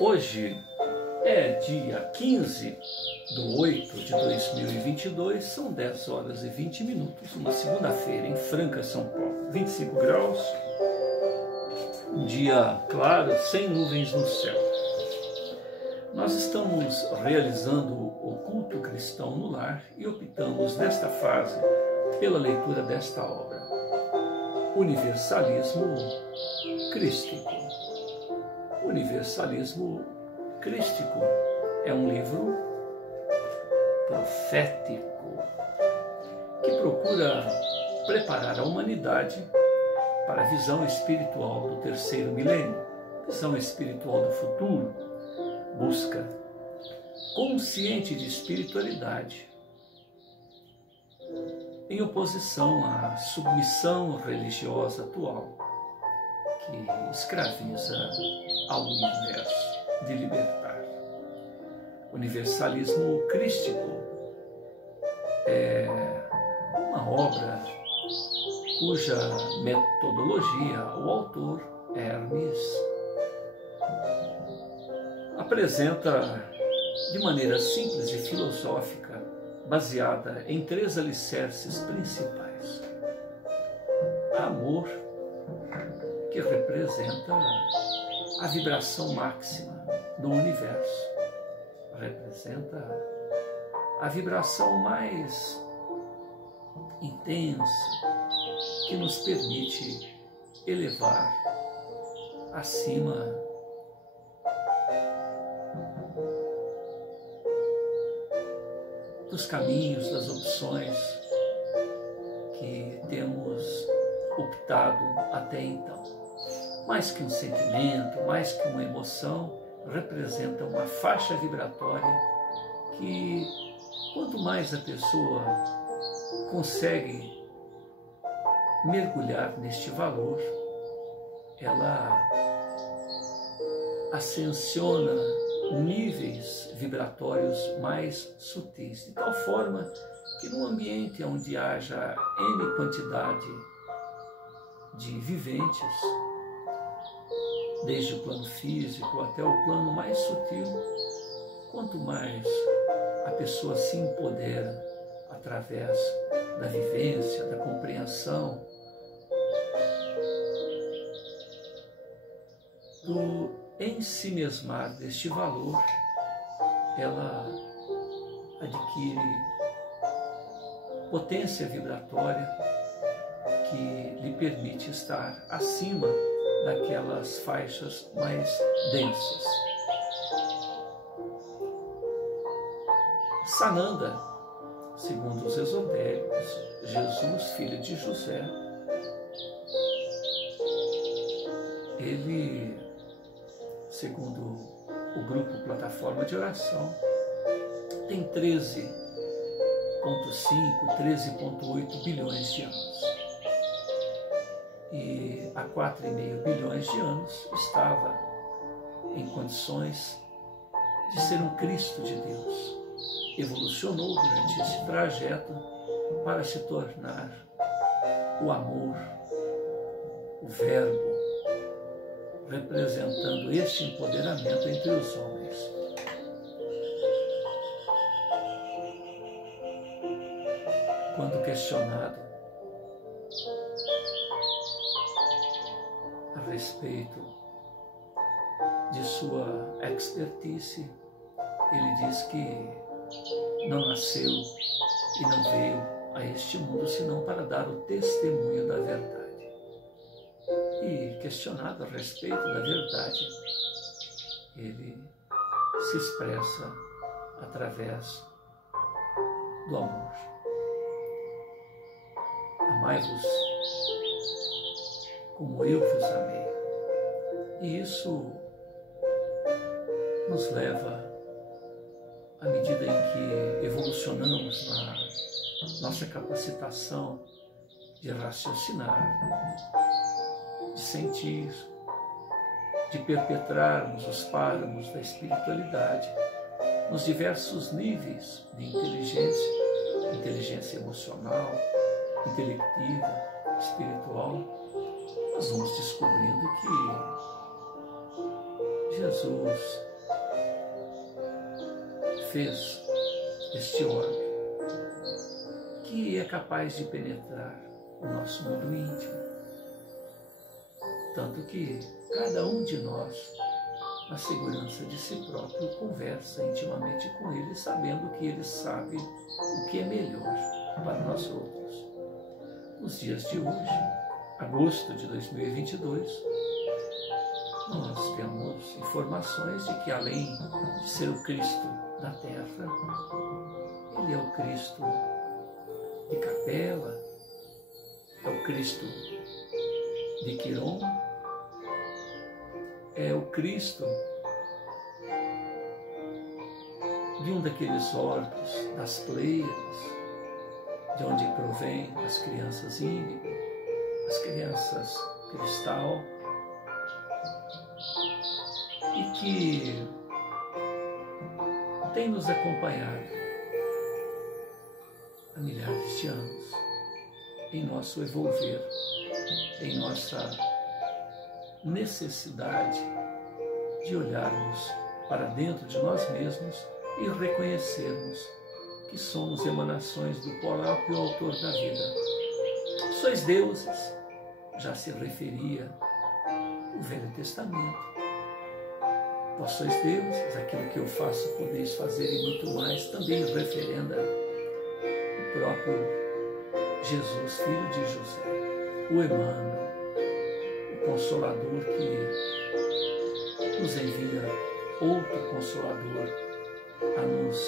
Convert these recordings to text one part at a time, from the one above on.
Hoje é dia 15/8/2022, são 10 horas e 20 minutos, uma segunda-feira em Franca, São Paulo, 25 graus, um dia claro, sem nuvens no céu. Nós estamos realizando o culto cristão no lar e optamos nesta fase pela leitura desta obra, Universalismo Crístico. Universalismo Crístico é um livro profético que procura preparar a humanidade para a visão espiritual do terceiro milênio, visão espiritual do futuro, busca consciente de espiritualidade, em oposição à submissão religiosa atual, que escraviza ao universo de libertar. Universalismo Crístico é uma obra cuja metodologia o autor, Hermes, apresenta de maneira simples e filosófica, baseada em 3 alicerces principais. Amor, que representa a vibração máxima do universo, representa a vibração mais intensa que nos permite elevar acima dos caminhos, das opções que temos optado até então. Mais que um sentimento, mais que uma emoção, representa uma faixa vibratória que, quanto mais a pessoa consegue mergulhar neste valor, ela ascensiona níveis vibratórios mais sutis, de tal forma que num ambiente onde haja N quantidade de viventes, desde o plano físico até o plano mais sutil, quanto mais a pessoa se empodera através da vivência, da compreensão, do ensimesmar deste valor, ela adquire potência vibratória que lhe permite estar acima daquelas faixas mais densas. Sananda, segundo os esotéricos, Jesus, filho de José, ele, segundo o grupo Plataforma de Oração, tem 13,5, 13,8 bilhões de anos. E há 4,5 bilhões de anos estava em condições de ser um Cristo de Deus. Evolucionou durante esse trajeto para se tornar o amor, o verbo, representando este empoderamento entre os homens. Quando questionado a respeito de sua expertise, ele diz que não nasceu e não veio a este mundo senão para dar o testemunho da verdade. E questionado a respeito da verdade, ele se expressa através do amor. Amai-vos como eu vos amei. E isso nos leva, à medida em que evolucionamos na nossa capacitação de raciocinar, de sentir, de perpetrarmos os páramos da espiritualidade nos diversos níveis de inteligência emocional, intelectiva, espiritual, nós vamos descobrindo que Jesus fez este orbe que é capaz de penetrar o nosso mundo íntimo. Tanto que cada um de nós, na segurança de si próprio, conversa intimamente com Ele, sabendo que Ele sabe o que é melhor para nós outros. Nos dias de hoje, agosto de 2022, nós temos informações de que, além de ser o Cristo da Terra, Ele é o Cristo de Capela, é o Cristo de Quiron, é o Cristo de um daqueles orbes das Pleiades, de onde provém as crianças índigo, as crianças cristal, e que tem nos acompanhado há milhares de anos em nosso evolver, em nossa necessidade de olharmos para dentro de nós mesmos e reconhecermos que somos emanações do próprio autor da vida. Sois deuses, já se referia o Velho Testamento. Vós sois deuses, aquilo que eu faço podeis fazer e muito mais, também referenda o próprio Jesus, filho de José, o Emmanuel, o Consolador que nos envia outro Consolador a nos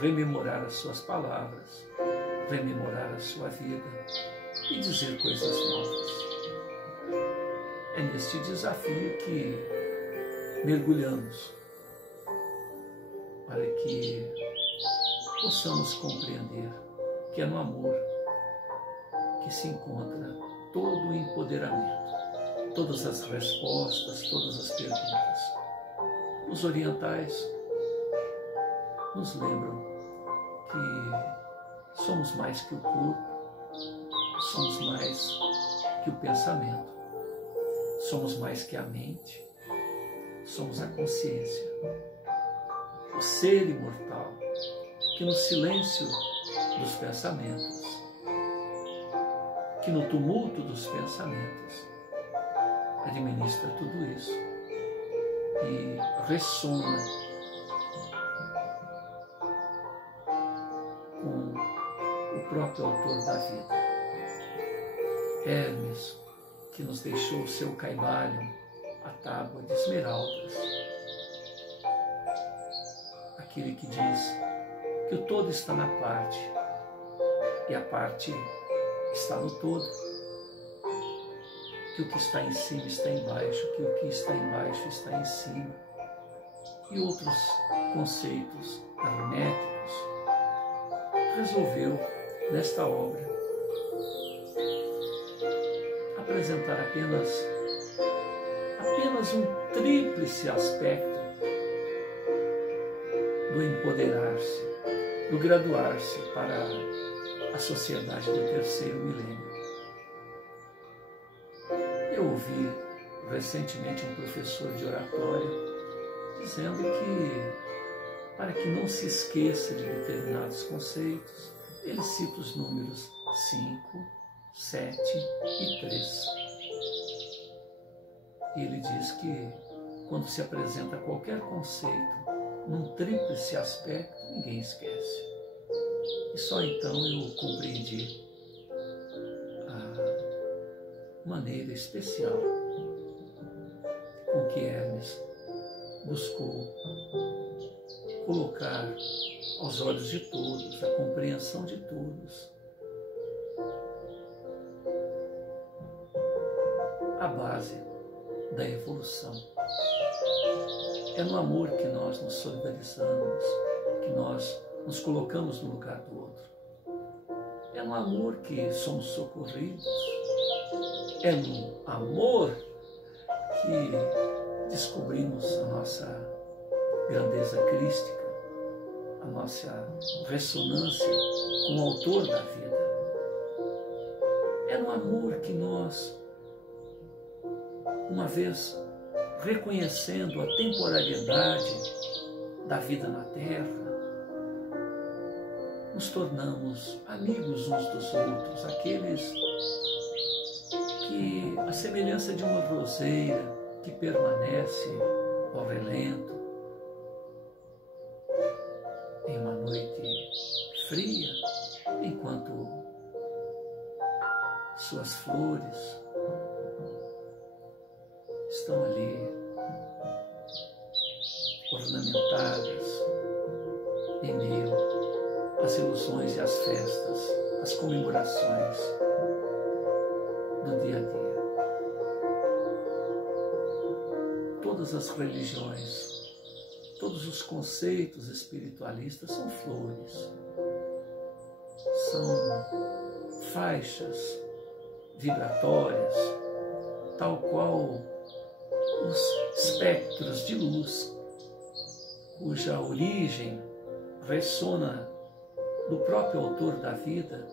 rememorar as suas palavras, rememorar a sua vida e dizer coisas novas. É neste desafio que mergulhamos para que possamos compreender que é no amor que se encontra todo o empoderamento, todas as respostas, todas as perguntas. Os orientais nos lembram que somos mais que o corpo, somos mais que o pensamento, somos mais que a mente, somos a consciência, o ser imortal que no silêncio dos pensamentos, que no tumulto dos pensamentos administra tudo isso e ressona com o próprio autor da vida. Hermes, que nos deixou o seu caibalho, a tábua de esmeraldas. Aquele que diz que o todo está na parte e a parte está no todo. Que o que está em cima está embaixo, que o que está embaixo está em cima. E outros conceitos herméticos, resolveu, nesta obra, apresentar apenas um tríplice aspecto do empoderar-se, do graduar-se para a sociedade do terceiro milênio. Eu ouvi recentemente um professor de oratória dizendo que, para que não se esqueça de determinados conceitos, ele cita os números 5, 7 e 3. E ele diz que, quando se apresenta qualquer conceito num tríplice aspecto, ninguém esquece. E só então eu compreendi a maneira especial com que Hermes buscou colocar aos olhos de todos, a compreensão de todos, a base da evolução. É no amor que nós nos solidarizamos, que nós nos colocamos no lugar do outro. É no amor que somos socorridos. É no amor que descobrimos a nossa grandeza crística, a nossa ressonância com o autor da vida. É no amor que nós, uma vez reconhecendo a temporalidade da vida na Terra, nos tornamos amigos uns dos outros, aqueles que, à semelhança de uma roseira que permanece ao relento em uma noite fria, enquanto suas flores estão ali ornamentadas em meio às ilusões e às festas, às comemorações do dia a dia. Todas as religiões, todos os conceitos espiritualistas são flores, são faixas vibratórias, tal qual os espectros de luz, cuja origem ressona do próprio autor da vida,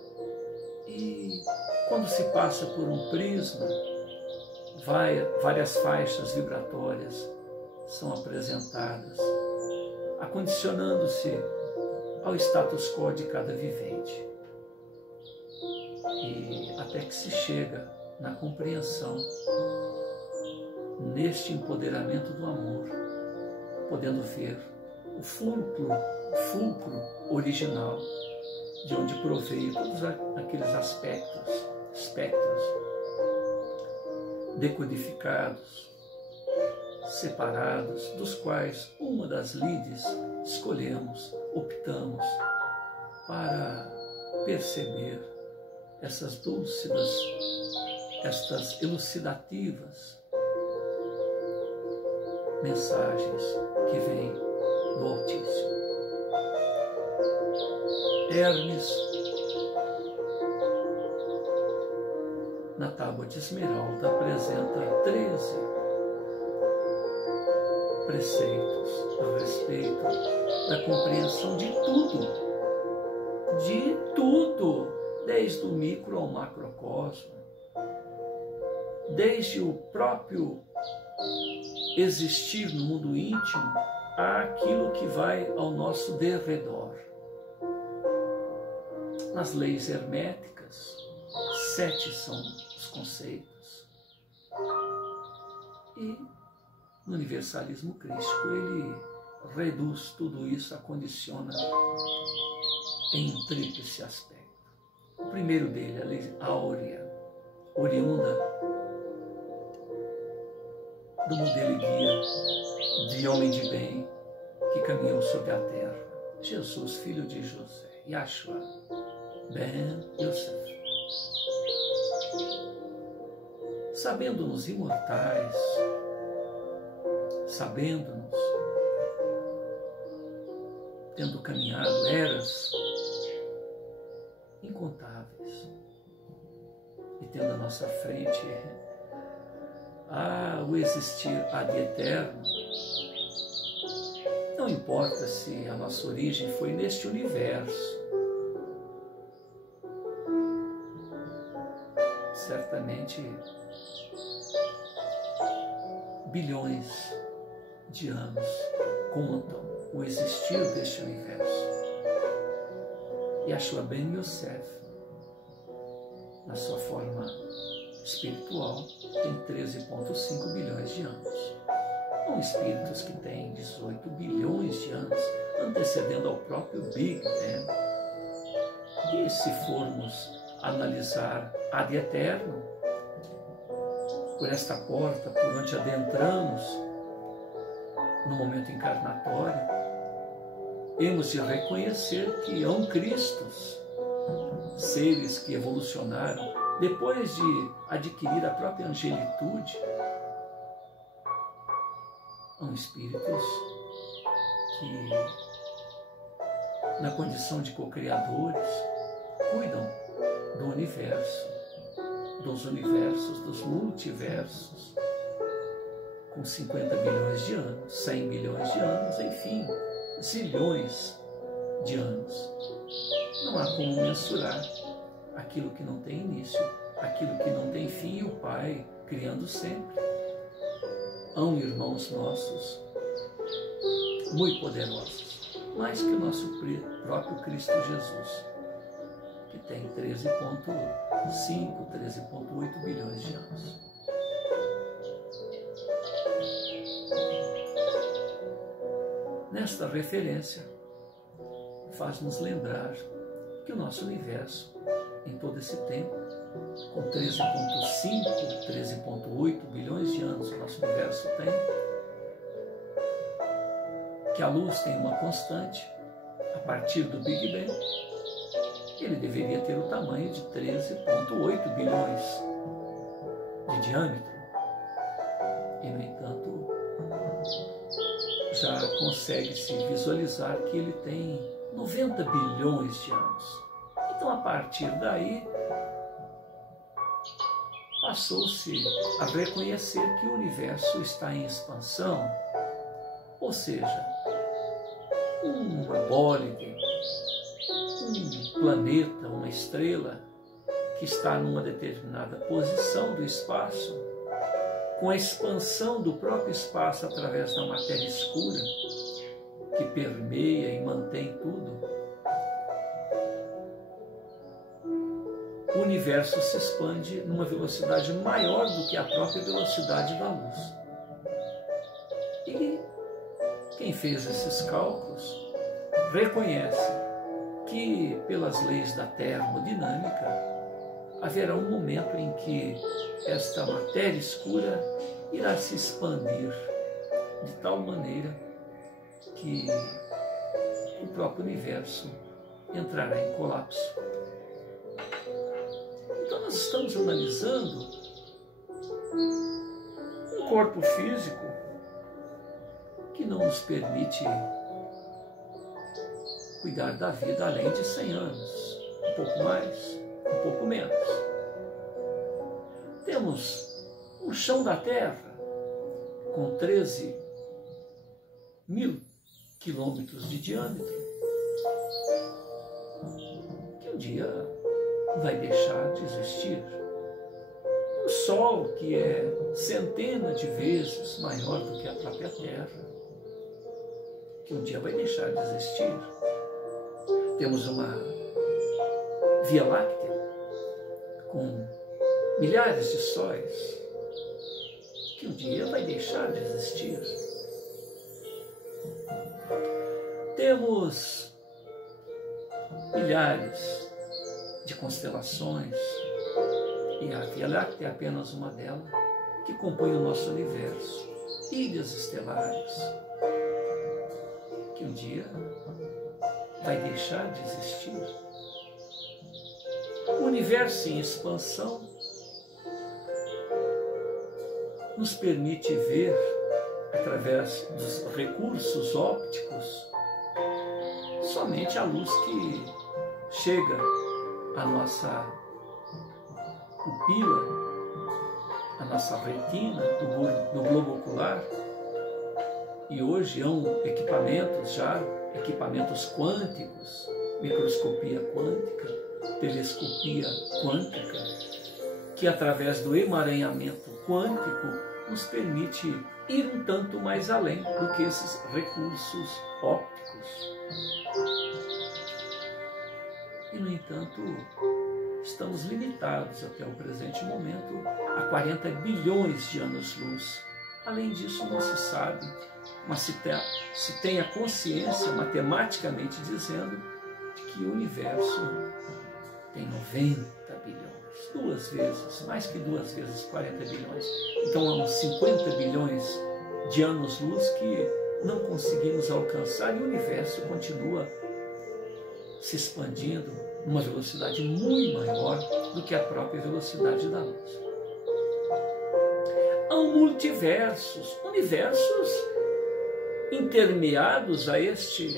e quando se passa por um prisma, várias faixas vibratórias são apresentadas, acondicionando-se ao status quo de cada vivente. E até que se chega na compreensão, neste empoderamento do amor, podendo ver o fulcro original de onde proveio todos aqueles espectros decodificados, separados, dos quais uma das lides escolhemos, optamos para perceber essas dúlcidas, estas elucidativas mensagens que vêm do Altíssimo. Hermes, na tábua de esmeralda, apresenta 13 preceitos a respeito da compreensão de tudo, desde o micro ao macrocosmo, desde o próprio existir no mundo íntimo àquilo que vai ao nosso derredor. Nas leis herméticas, 7 são os conceitos. E no universalismo crístico, ele reduz tudo isso, acondiciona em um tríplice aspecto. O primeiro dele, a lei áurea, oriunda do modelo e guia de homem de bem que caminhou sobre a terra, Jesus, filho de José, Yahshua ben Yosef. Sabendo-nos imortais, sabendo-nos, tendo caminhado eras incontáveis e tendo à nossa frente o existir ad eterno, não importa se a nossa origem foi neste universo, certamente bilhões de anos contam o existir deste universo. Yahshua ben Yosef, na sua forma espiritual, tem 13,5 bilhões de anos. São espíritos que têm 18 bilhões de anos, antecedendo ao próprio Big Bang. E se formos analisar ad eterno, por esta porta por onde adentramos no momento encarnatório, hemos de reconhecer que hão Cristos, seres que evolucionaram depois de adquirir a própria angelitude, são espíritos que, na condição de co-criadores, cuidam do universo, dos universos, dos multiversos, com 50 bilhões de anos, 100 bilhões de anos, enfim, zilhões de anos. Não há como mensurar aquilo que não tem início, aquilo que não tem fim, e o Pai criando sempre. Hão irmãos nossos muito poderosos, mais que o nosso próprio Cristo Jesus, que tem 13,5, 13,8 bilhões de anos. Nesta referência, faz-nos lembrar que o nosso universo, em todo esse tempo, com 13,5, 13,8 bilhões de anos o nosso universo tem, que a luz tem uma constante a partir do Big Bang, ele deveria ter o tamanho de 13,8 bilhões de diâmetro. E, no entanto, já consegue-se visualizar que ele tem 90 bilhões de anos. Então, a partir daí, passou-se a reconhecer que o universo está em expansão, ou seja, uma bólide, um planeta, uma estrela que está numa determinada posição do espaço, com a expansão do próprio espaço através da matéria escura, que permeia e mantém tudo, o universo se expande numa velocidade maior do que a própria velocidade da luz. E quem fez esses cálculos reconhece que, pelas leis da termodinâmica, haverá um momento em que esta matéria escura irá se expandir de tal maneira que o próprio universo entrará em colapso. Então nós estamos analisando um corpo físico que não nos permite cuidar da vida além de 100 anos, um pouco mais, um pouco menos. Temos o chão da Terra com 13 mil quilômetros de diâmetro, que um dia vai deixar de existir. O Sol, que é centenas de vezes maior do que a própria Terra, que um dia vai deixar de existir. Temos uma Via Láctea com milhares de sóis, que um dia vai deixar de existir. Temos milhares de constelações, e a Via Láctea é apenas uma delas, que compõe o nosso universo, ilhas estelares, que um dia vai deixar de existir. O universo em expansão nos permite ver, através dos recursos ópticos, somente a luz que chega à nossa pupila, à nossa retina, no globo ocular. E hoje há equipamentos quânticos, microscopia quântica, telescopia quântica, que através do emaranhamento quântico nos permite ir um tanto mais além do que esses recursos ópticos. E, no entanto, estamos limitados até o presente momento a 40 bilhões de anos-luz. Além disso, não se sabe, mas se tem a consciência, matematicamente dizendo, de que o universo tem 90 bilhões, mais que duas vezes 40 bilhões. Então há uns 50 bilhões de anos-luz que não conseguimos alcançar, e o universo continua se expandindo numa velocidade muito maior do que a própria velocidade da luz. Há multiversos, universos intermeados a este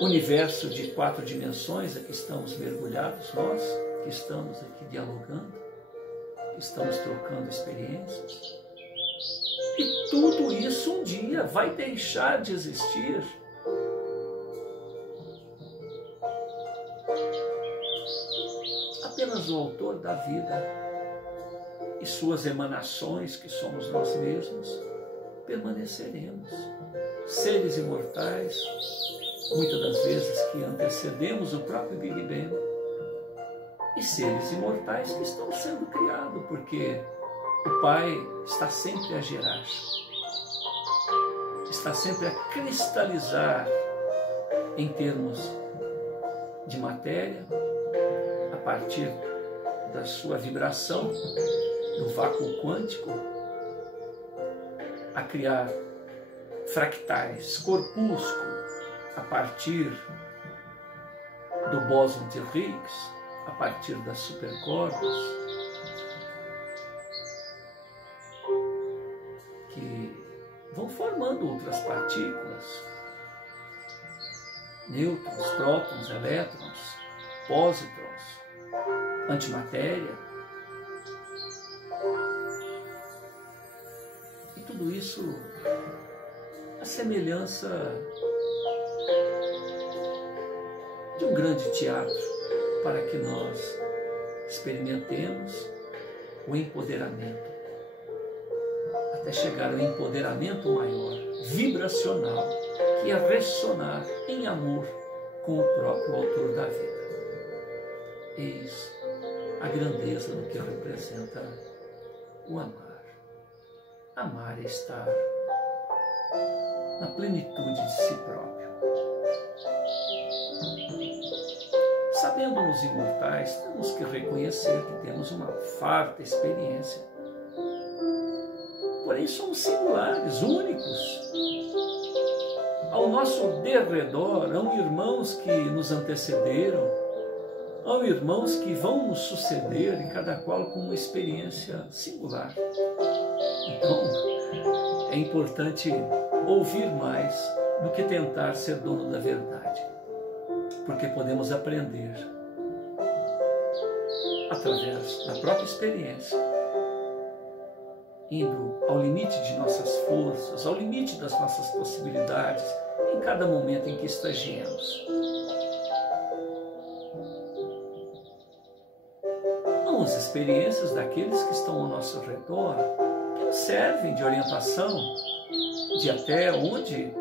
universo de 4 dimensões a que estamos mergulhados, nós que estamos aqui dialogando, que estamos trocando experiências. E tudo isso um dia vai deixar de existir. Apenas o autor da vida e suas emanações, que somos nós mesmos, permaneceremos. Seres imortais, muitas das vezes que antecedemos o próprio Big Bang, e seres imortais que estão sendo criados, porque o Pai está sempre a gerar, está sempre a cristalizar em termos de matéria, a partir da sua vibração, do vácuo quântico, a criar fractais, corpúsculos, a partir do bóson de Higgs, a partir das supercordas, que vão formando outras partículas, nêutrons, prótons, elétrons, pósitrons, antimatéria. E tudo isso a semelhança de um grande teatro para que nós experimentemos o empoderamento, até chegar ao empoderamento maior, vibracional, que é ressonar em amor com o próprio autor da vida. Eis a grandeza do que representa o amar. Amar é estar na plenitude de si próprio. Sabendo-nos imortais, temos que reconhecer que temos uma farta experiência. Porém, somos singulares, únicos. Ao nosso derredor, há irmãos que nos antecederam, há irmãos que vão nos suceder, e cada qual com uma experiência singular. Então, é importante ouvir mais do que tentar ser dono da verdade, porque podemos aprender através da própria experiência, indo ao limite de nossas forças, ao limite das nossas possibilidades, em cada momento em que estagiemos. São as experiências daqueles que estão ao nosso redor, que nos servem de orientação de até onde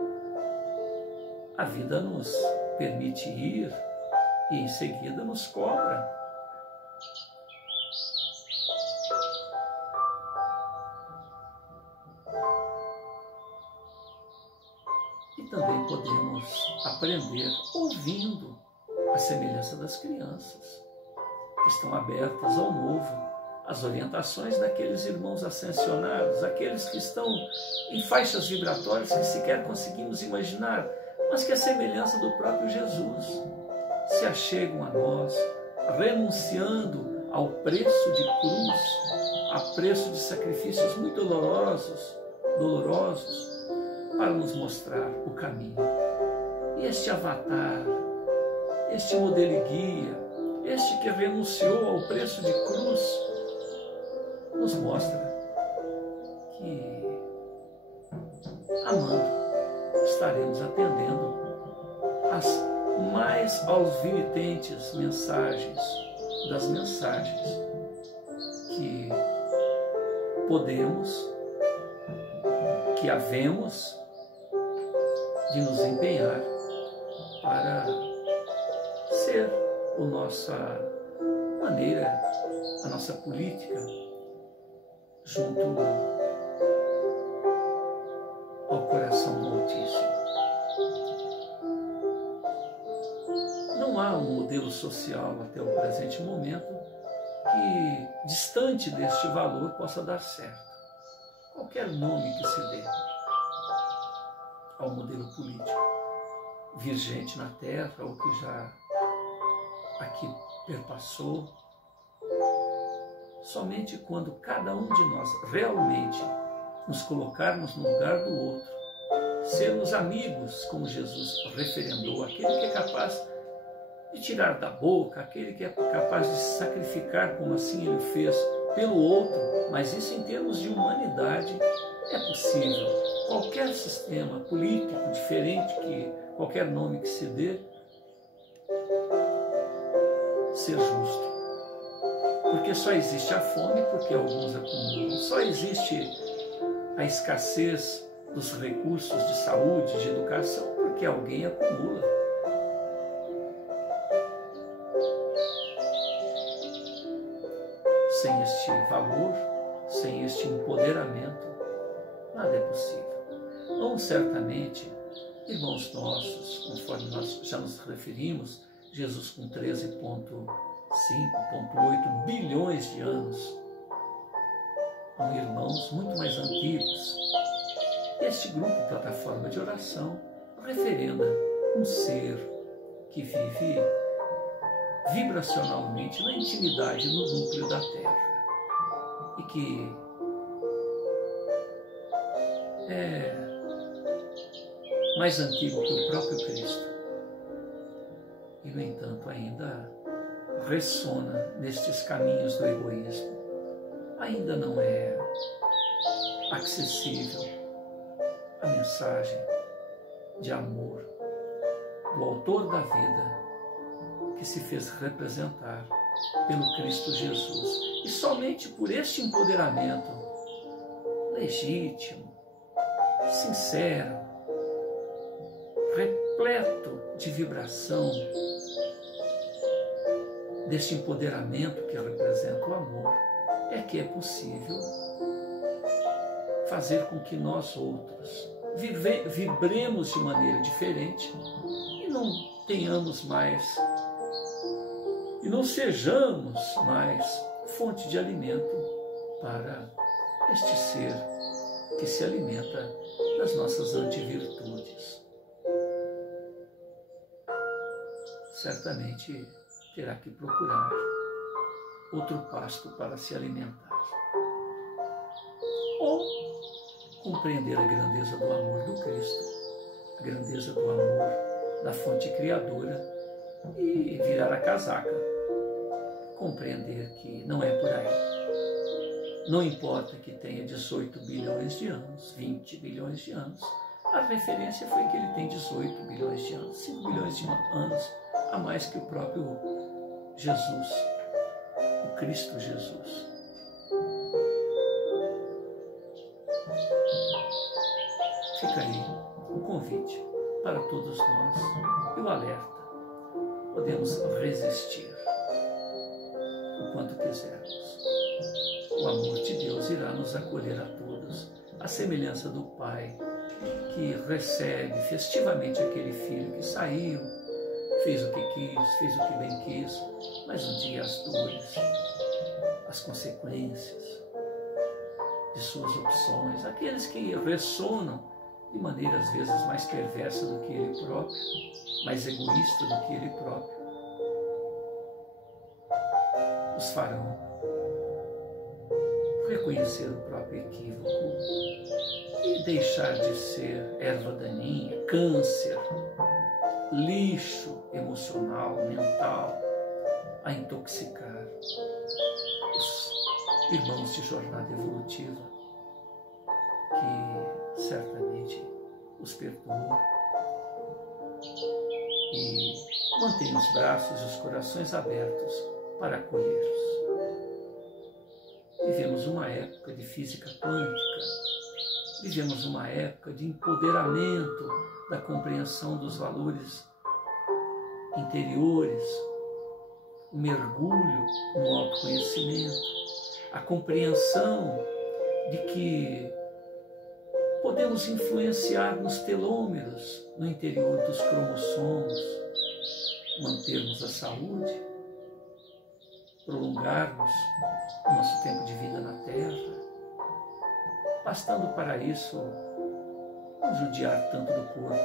a vida nos permite ir e em seguida nos cobra. E também podemos aprender ouvindo a semelhança das crianças, que estão abertas ao novo, às orientações daqueles irmãos ascensionados, aqueles que estão em faixas vibratórias que sequer conseguimos imaginar, mas que a semelhança do próprio Jesus se achegam a nós, renunciando ao preço de cruz, a preço de sacrifícios muito dolorosos, para nos mostrar o caminho. E este avatar, este modelo e guia, este que renunciou ao preço de cruz, nos mostra que, amando, estaremos atendendo as mais alvitentes mensagens, das mensagens que podemos, que havemos de nos empenhar para ser a nossa maneira, a nossa política, junto ao coração do Altíssimo. Não há um modelo social até o presente momento que, distante deste valor, possa dar certo. Qualquer nome que se dê ao modelo político vigente na Terra, ou que já aqui perpassou, somente quando cada um de nós realmente nos colocarmos no lugar do outro, sermos amigos, como Jesus referendou, aquele que é capaz de tirar da boca, aquele que é capaz de se sacrificar, como assim ele fez, pelo outro, mas isso em termos de humanidade é possível. Qualquer sistema político diferente, que qualquer nome que se dê, ser justo. Porque só existe a fome porque alguns acumulam. Só existe a escassez dos recursos de saúde, de educação, porque alguém acumula. sem este empoderamento, nada é possível. Não certamente, irmãos nossos, conforme nós já nos referimos, Jesus com 13,5,8 bilhões de anos, são irmãos muito mais antigos. Este grupo, plataforma de oração, referenda um ser que vive vibracionalmente na intimidade, no núcleo da Terra, e que é mais antigo que o próprio Cristo, e no entanto ainda ressona nestes caminhos do egoísmo. Ainda não é acessível a mensagem de amor do autor da vida, que se fez representar pelo Cristo Jesus. E somente por este empoderamento legítimo, sincero, repleto de vibração, deste empoderamento que representa o amor, é que é possível fazer com que nós outros vibremos de maneira diferente e não tenhamos mais, e não sejamos mais fonte de alimento para este ser que se alimenta das nossas antivirtudes. Certamente terá que procurar outro pasto para se alimentar. Ou compreender a grandeza do amor do Cristo, a grandeza do amor da fonte criadora e virar a casaca. Compreender que não é por aí. Não importa que tenha 18 bilhões de anos, 20 bilhões de anos, a referência foi que ele tem 18 bilhões de anos, 5 bilhões de anos a mais que o próprio Jesus, o Cristo Jesus. Fica aí o convite para todos nós e o alerta. Podemos resistir o quanto quisermos. O amor de Deus irá nos acolher a todos, à semelhança do Pai que recebe festivamente aquele filho que saiu, fez o que quis, fez o que bem quis, mas um dia as dores, as consequências de suas opções, aqueles que ressonam de maneira às vezes mais perversa do que ele próprio, mais egoísta do que ele próprio, os farão reconhecer o próprio equívoco e deixar de ser erva daninha, câncer, lixo emocional, mental, a intoxicar os irmãos de jornada evolutiva, que certamente os perdoam e mantém os braços e os corações abertos para acolhê-los. Vivemos uma época de física quântica, vivemos uma época de empoderamento da compreensão dos valores interiores, o mergulho no autoconhecimento, a compreensão de que podemos influenciar nos telômeros, no interior dos cromossomos, mantermos a saúde, prolongarmos o nosso tempo de vida na Terra, bastando para isso não judiar tanto do corpo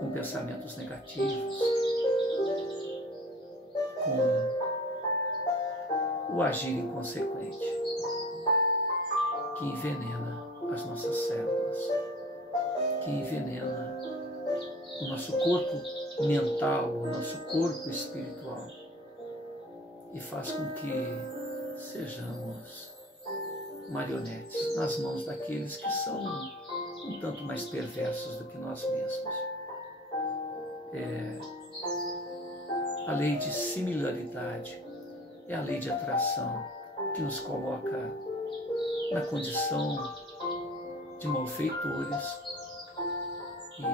com pensamentos negativos, com o agir inconsequente que envenena as nossas células, que envenena o nosso corpo mental, o nosso corpo espiritual e faz com que sejamos marionetes nas mãos daqueles que são um tanto mais perversos do que nós mesmos. A lei de similaridade é a lei de atração que nos coloca na condição de malfeitores e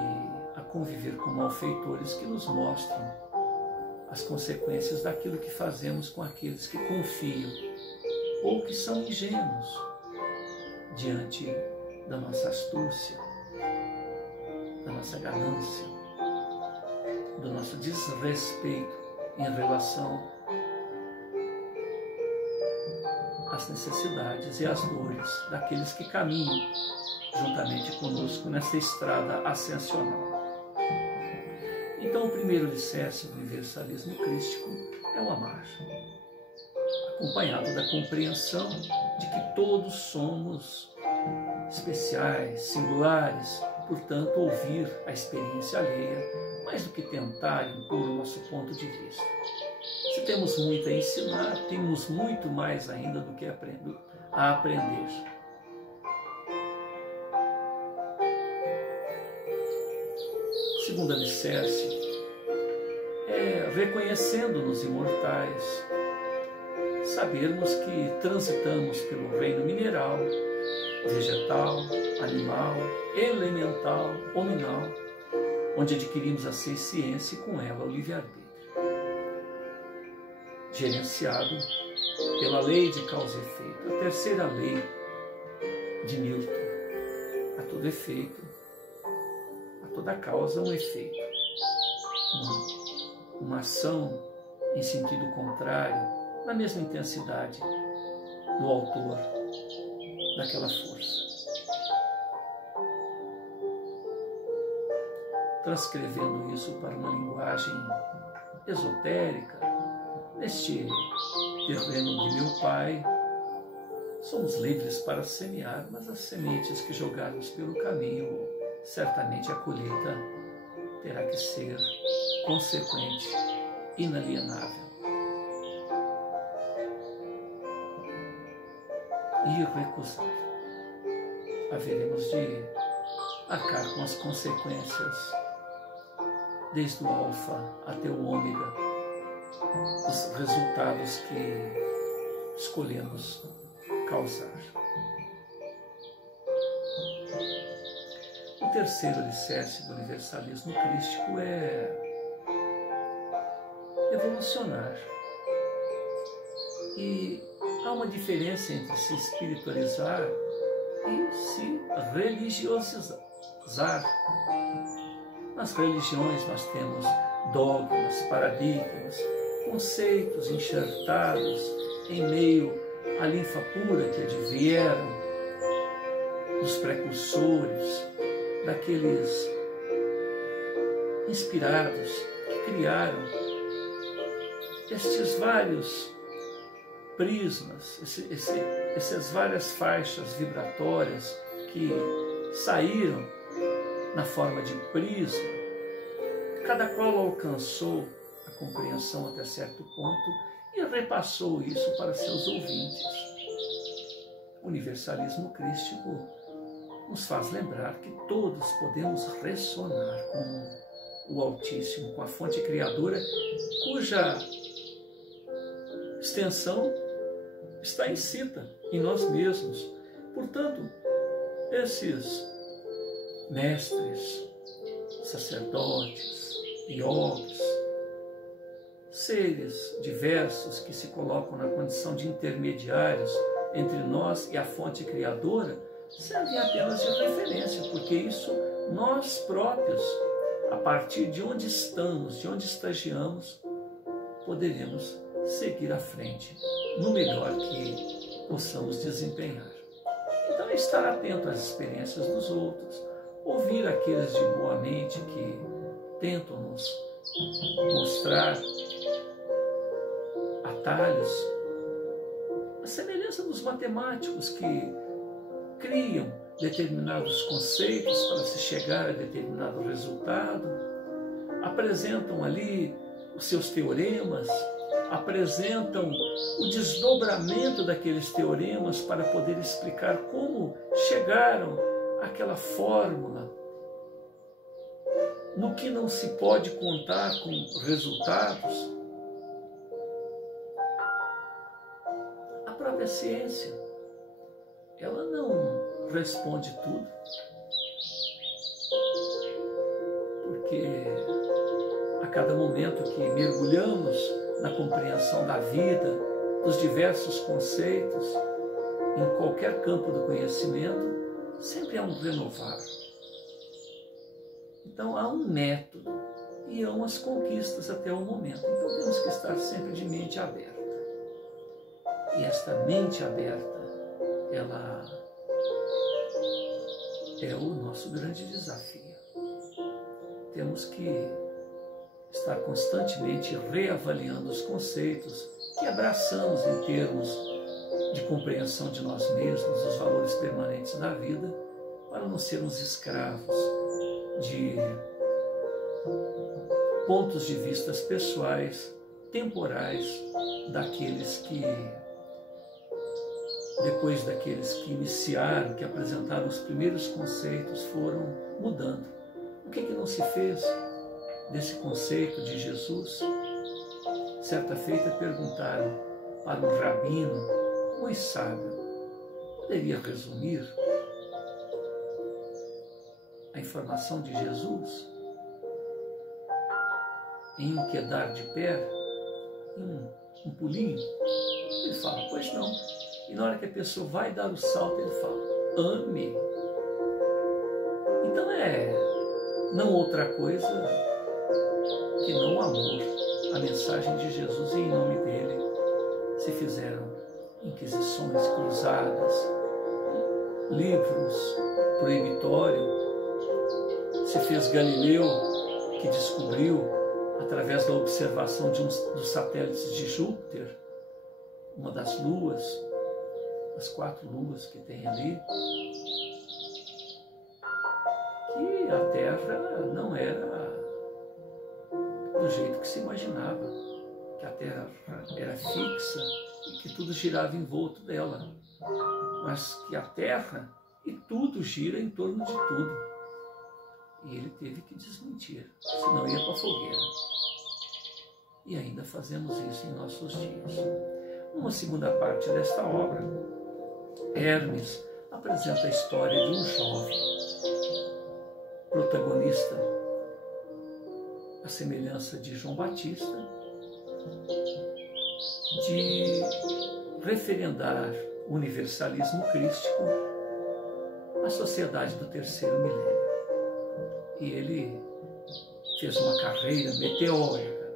a conviver com malfeitores que nos mostram as consequências daquilo que fazemos com aqueles que confiam ou que são ingênuos diante da nossa astúcia, da nossa ganância, do nosso desrespeito em relação às necessidades e às dores daqueles que caminham juntamente conosco nesta estrada ascensional. Então, o primeiro alicerce do universalismo crístico é o amar, acompanhado da compreensão de que todos somos especiais, singulares, portanto, ouvir a experiência alheia, mais do que tentar impor o nosso ponto de vista. Se temos muito a ensinar, temos muito mais ainda do que a aprender. Segundo alicerce é, reconhecendo-nos imortais, sabermos que transitamos pelo reino mineral, vegetal, animal, elemental, hominal, onde adquirimos a ciência e com ela o livre-arbítrio. Gerenciado pela lei de causa e efeito, a terceira lei de Newton: a todo efeito, a toda causa um efeito. Uma ação em sentido contrário, na mesma intensidade do autor daquela força. Transcrevendo isso para uma linguagem esotérica, neste terreno de meu Pai, somos livres para semear, mas as sementes que jogarmos pelo caminho, certamente a colheita terá que ser consequente, inalienável, irrecusável. Haveremos de arcar com as consequências, desde o alfa até o ômega, os resultados que escolhemos causar. O terceiro alicerce do universalismo crístico é evolucionar. E há uma diferença entre se espiritualizar e se religiosizar. Nas religiões nós temos dogmas, paradigmas, conceitos enxertados em meio à linfa pura que advieram dos precursores, daqueles inspirados que criaram estes vários prismas, essas várias faixas vibratórias que saíram na forma de prisma, cada qual alcançou a compreensão até certo ponto e repassou isso para seus ouvintes. O universalismo crístico nos faz lembrar que todos podemos ressonar com o Altíssimo, com a fonte criadora, cuja extensão está insita em nós mesmos. Portanto, esses mestres, sacerdotes, yogis, seres diversos que se colocam na condição de intermediários entre nós e a fonte criadora, servem apenas de referência, porque isso nós próprios, a partir de onde estamos, de onde estagiamos, poderemos seguir à frente no melhor que possamos desempenhar. Então, estar atento às experiências dos outros, ouvir aqueles de boa mente que tentam nos mostrar atalhos, a semelhança dos matemáticos que criam determinados conceitos para se chegar a determinado resultado, apresentam ali os seus teoremas, apresentam o desdobramento daqueles teoremas para poder explicar como chegaram àquela fórmula. No que não se pode contar com resultados, a própria ciência, ela não responde tudo, porque a cada momento que mergulhamos na compreensão da vida, dos diversos conceitos, em qualquer campo do conhecimento, sempre há um renovar. Então há um método e há umas conquistas até o momento. Então temos que estar sempre de mente aberta. E esta mente aberta, ela é o nosso grande desafio. Temos que estar constantemente reavaliando os conceitos que abraçamos em termos de compreensão de nós mesmos, os valores permanentes da vida, para não sermos escravos de pontos de vista pessoais, temporais, daqueles que, depois daqueles que iniciaram, que apresentaram os primeiros conceitos, foram mudando. O que não se fez desse conceito de Jesus? Certa feita perguntaram para um rabino muito sábio: poderia resumir a informação de Jesus em um quedar de pé, em um pulinho? Ele fala: pois não. E na hora que a pessoa vai dar o salto, ele fala: ame. Então não outra coisa que não o amor. A mensagem de Jesus, e em nome dele se fizeram inquisições, cruzadas, livros proibitórios. Se fez Galileu, que descobriu, através da observação de dos satélites de Júpiter, uma das luas, as 4 luas que tem ali, que a Terra não era do jeito que se imaginava, que a Terra era fixa e que tudo girava em volta dela, mas que a Terra e tudo gira em torno de tudo. E ele teve que desmentir, senão ia para a fogueira. E ainda fazemos isso em nossos dias. Uma segunda parte desta obra, Hermes apresenta a história de um jovem protagonista, à semelhança de João Batista, de referendar o universalismo crístico à sociedade do 3º milênio. E ele fez uma carreira meteórica.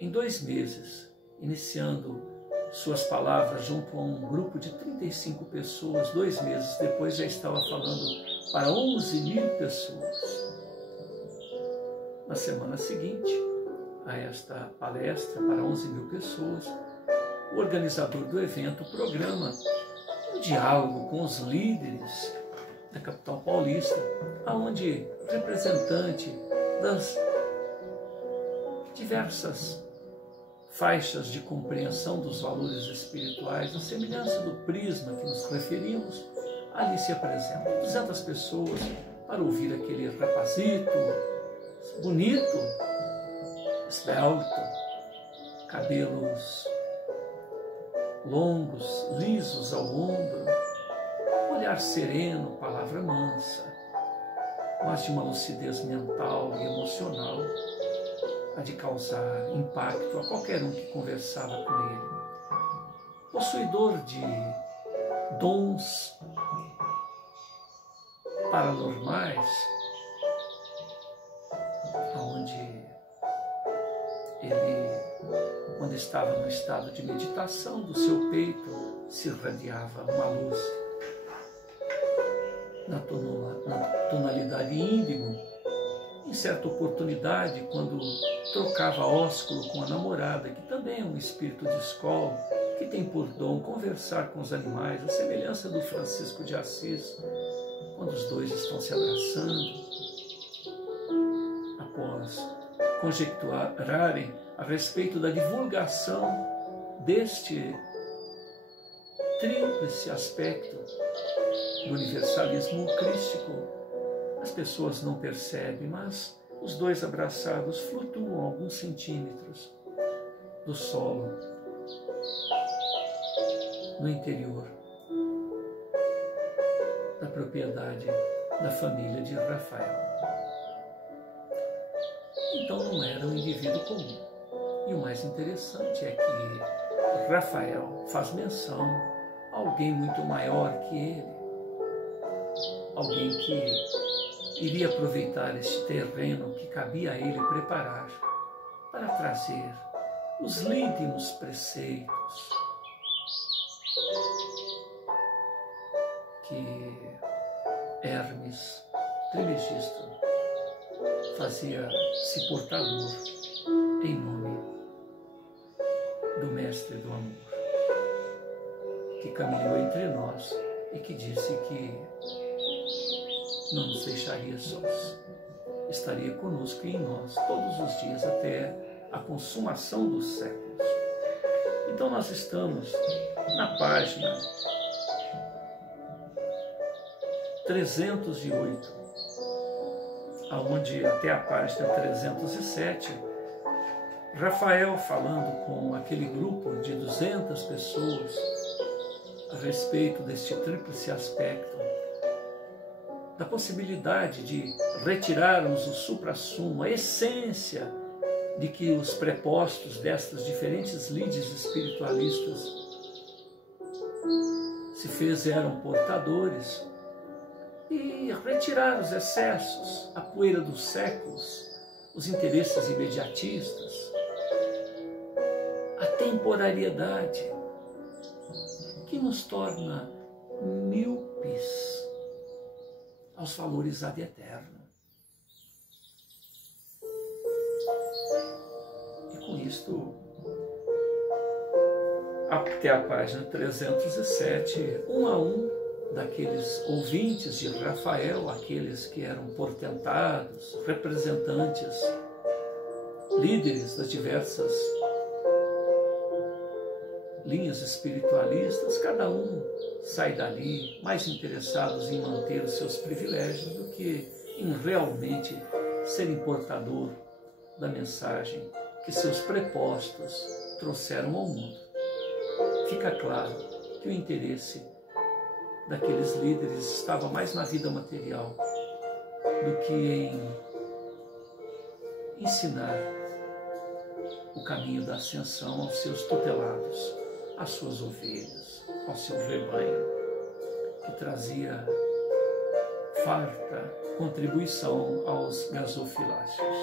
Em 2 meses, iniciando suas palavras junto a um grupo de 35 pessoas, 2 meses depois já estava falando para 11.000 pessoas. Na semana seguinte a esta palestra para 11.000 pessoas, o organizador do evento programa um diálogo com os líderes da capital paulista, onde representante das diversas faixas de compreensão dos valores espirituais, a semelhança do prisma que nos referimos, ali se apresentam 200 pessoas para ouvir aquele rapazito bonito, esbelto, cabelos longos, lisos ao ombro, olhar sereno, palavra mansa, mas de uma lucidez mental e emocional, a de causar impacto a qualquer um que conversava com ele. Possuidor de dons paranormais, onde ele, quando estava no estado de meditação, do seu peito se irradiava uma luz na tonalidade índigo. Em certa oportunidade, quando trocava ósculo com a namorada, que também é um espírito de escola, que tem por dom conversar com os animais, a semelhança do Francisco de Assis, quando os dois estão se abraçando, após conjecturarem a respeito da divulgação deste tríplice aspecto do universalismo crístico. As pessoas não percebem, mas os dois abraçados flutuam alguns centímetros do solo, no interior da propriedade da família de Rafael. Então não era um indivíduo comum. E o mais interessante é que Rafael faz menção alguém muito maior que ele, alguém que iria aproveitar este terreno que cabia a ele preparar para trazer os lídimos preceitos que Hermes Trismegisto fazia-se portador em nome do Mestre do Amor, que caminhou entre nós e que disse que não nos deixaria sós, estaria conosco e em nós todos os dias até a consumação dos séculos. Então nós estamos na página 308, aonde até a página 307, Rafael falando com aquele grupo de 200 pessoas a respeito deste tríplice aspecto, da possibilidade de retirarmos o suprassumo, a essência de que os prepostos destas diferentes lides espiritualistas se fizeram portadores, e retirar os excessos, a poeira dos séculos, os interesses imediatistas, a temporariedade que nos torna míopes aos valores ad eterno. E com isto, até a página 307, um a um daqueles ouvintes de Rafael, aqueles que eram portentados, representantes, líderes das diversas linhas espiritualistas, cada um sai dali mais interessados em manter os seus privilégios do que em realmente ser portador da mensagem que seus prepostos trouxeram ao mundo. Fica claro que o interesse daqueles líderes estava mais na vida material do que em ensinar o caminho da ascensão aos seus tutelados, às suas ovelhas, ao seu rebanho, que trazia farta contribuição aos gasofiláceos.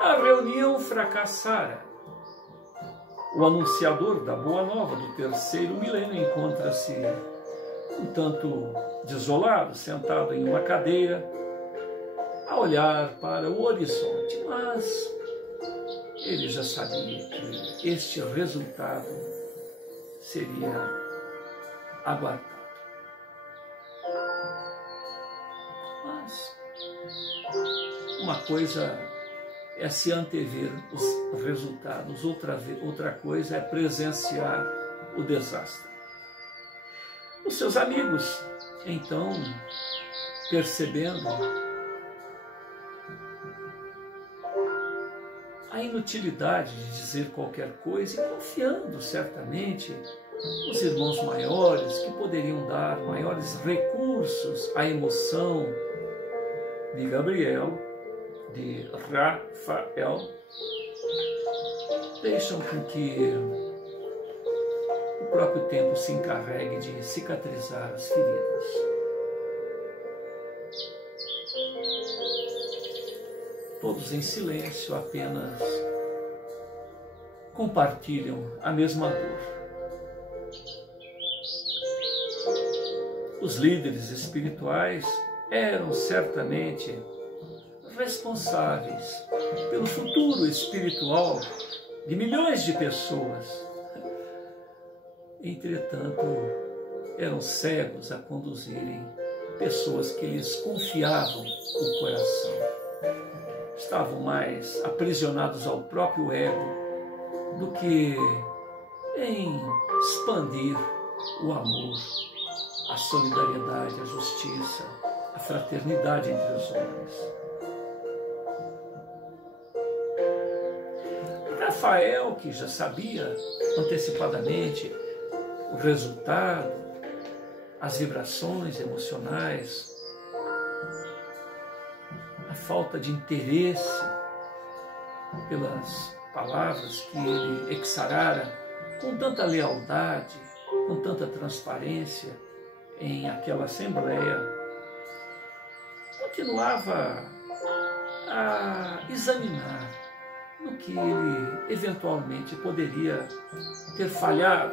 A reunião fracassara. O anunciador da Boa Nova do terceiro milênio encontra-se um tanto desolado, sentado em uma cadeira, a olhar para o horizonte, mas ele já sabia que este resultado seria aguardado. Mas uma coisa é se antever os resultados, outra coisa é presenciar o desastre. Os seus amigos, então, percebendo a inutilidade de dizer qualquer coisa e confiando certamente nos irmãos maiores que poderiam dar maiores recursos à emoção de Gabriel, de Rafael, deixam com que o próprio tempo se encarregue de cicatrizar as feridas. Todos em silêncio apenas compartilham a mesma dor. Os líderes espirituais eram certamente responsáveis pelo futuro espiritual de milhões de pessoas. Entretanto, eram cegos a conduzirem pessoas que lhes confiavam o coração. Estavam mais aprisionados ao próprio ego do que em expandir o amor, a solidariedade, a justiça, a fraternidade entre os homens. Rafael, que já sabia antecipadamente o resultado, as vibrações emocionais, a falta de interesse pelas palavras que ele exarara com tanta lealdade, com tanta transparência em aquela assembleia, continuava a examinar no que ele eventualmente poderia ter falhado,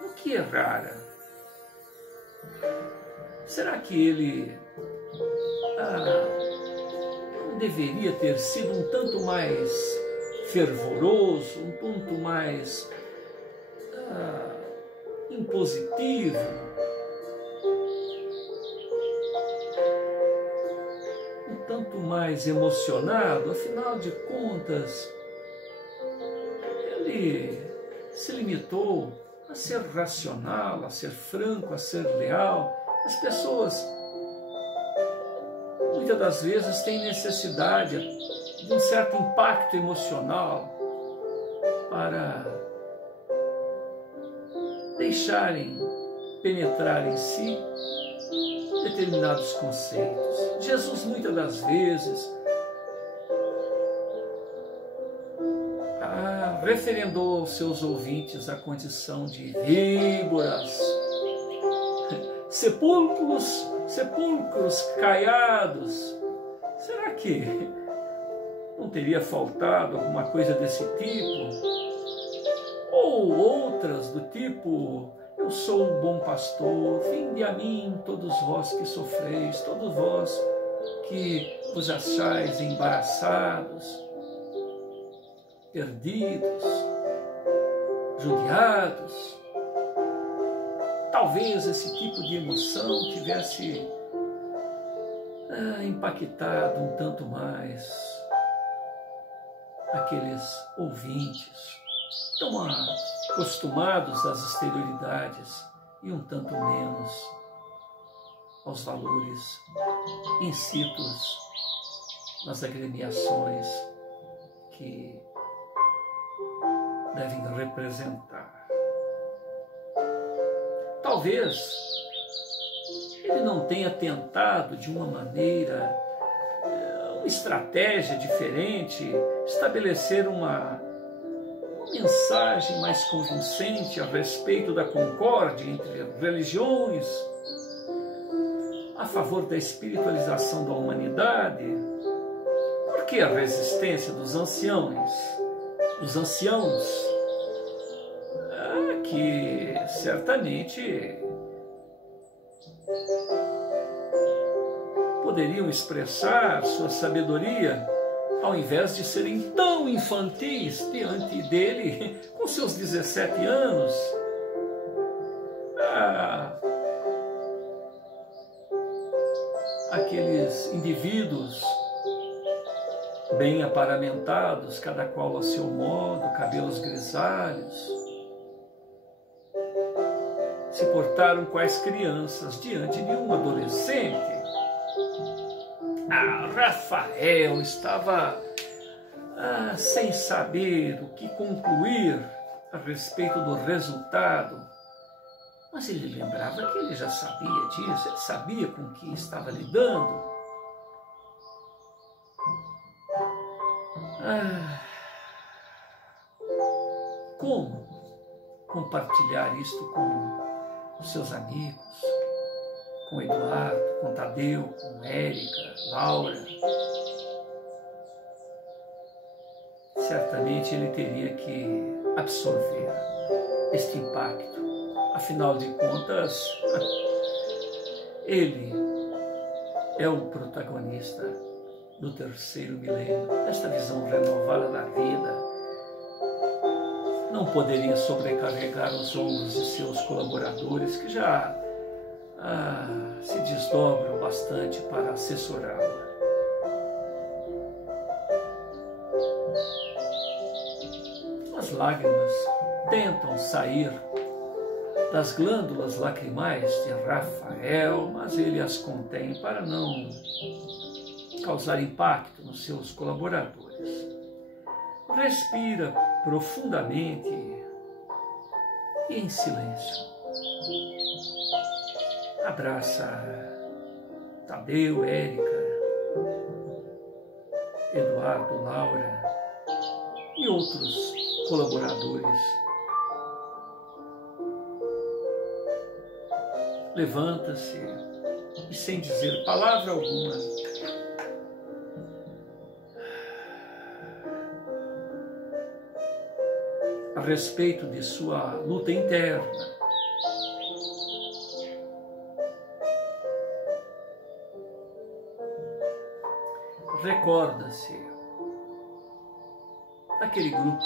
no que errara. Será que ele não deveria ter sido um tanto mais fervoroso, um tanto mais impositivo? Um tanto mais emocionado? Afinal de contas, ele se limitou a ser racional, a ser franco, a ser leal. As pessoas, muitas das vezes, têm necessidade de um certo impacto emocional para deixarem penetrar em si determinados conceitos. Jesus, muitas das vezes, referendou aos seus ouvintes a condição de víboras, sepulcros caiados. Será que não teria faltado alguma coisa desse tipo? Ou outras do tipo: eu sou um bom pastor, vinde a mim todos vós que sofreis, todos vós que vos achais embaraçados, perdidos, judiados. Talvez esse tipo de emoção tivesse impactado um tanto mais aqueles ouvintes, tão acostumados às exterioridades e um tanto menos aos valores insípidos nas agremiações que devem representar. Talvez ele não tenha tentado de uma maneira, uma estratégia diferente, estabelecer uma mensagem mais convincente a respeito da concórdia entre religiões, a favor da espiritualização da humanidade. Por que a resistência dos anciãos, que certamente poderiam expressar sua sabedoria, ao invés de serem tão infantis diante dele, com seus 17 anos. Aqueles indivíduos bem aparamentados, cada qual a seu modo, cabelos grisalhos, se portaram quais crianças diante de um adolescente. Rafael estava sem saber o que concluir a respeito do resultado, mas ele lembrava que ele já sabia disso, ele sabia com o que estava lidando. Como compartilhar isto com os seus amigos, com Eduardo, com Tadeu, com Érica, Laura? Certamente ele teria que absorver este impacto. Afinal de contas, ele é o protagonista do terceiro milênio, desta visão renovada da vida. Não poderia sobrecarregar os ombros de seus colaboradores, que já se desdobram bastante para assessorá-la. As lágrimas tentam sair das glândulas lacrimais de Rafael, mas ele as contém para não causar impacto nos seus colaboradores. Respira profundamente e em silêncio abraça Tadeu, Érica, Eduardo, Laura e outros colaboradores levanta-se e, sem dizer palavra alguma, a respeito de sua luta interna, recorda-se daquele grupo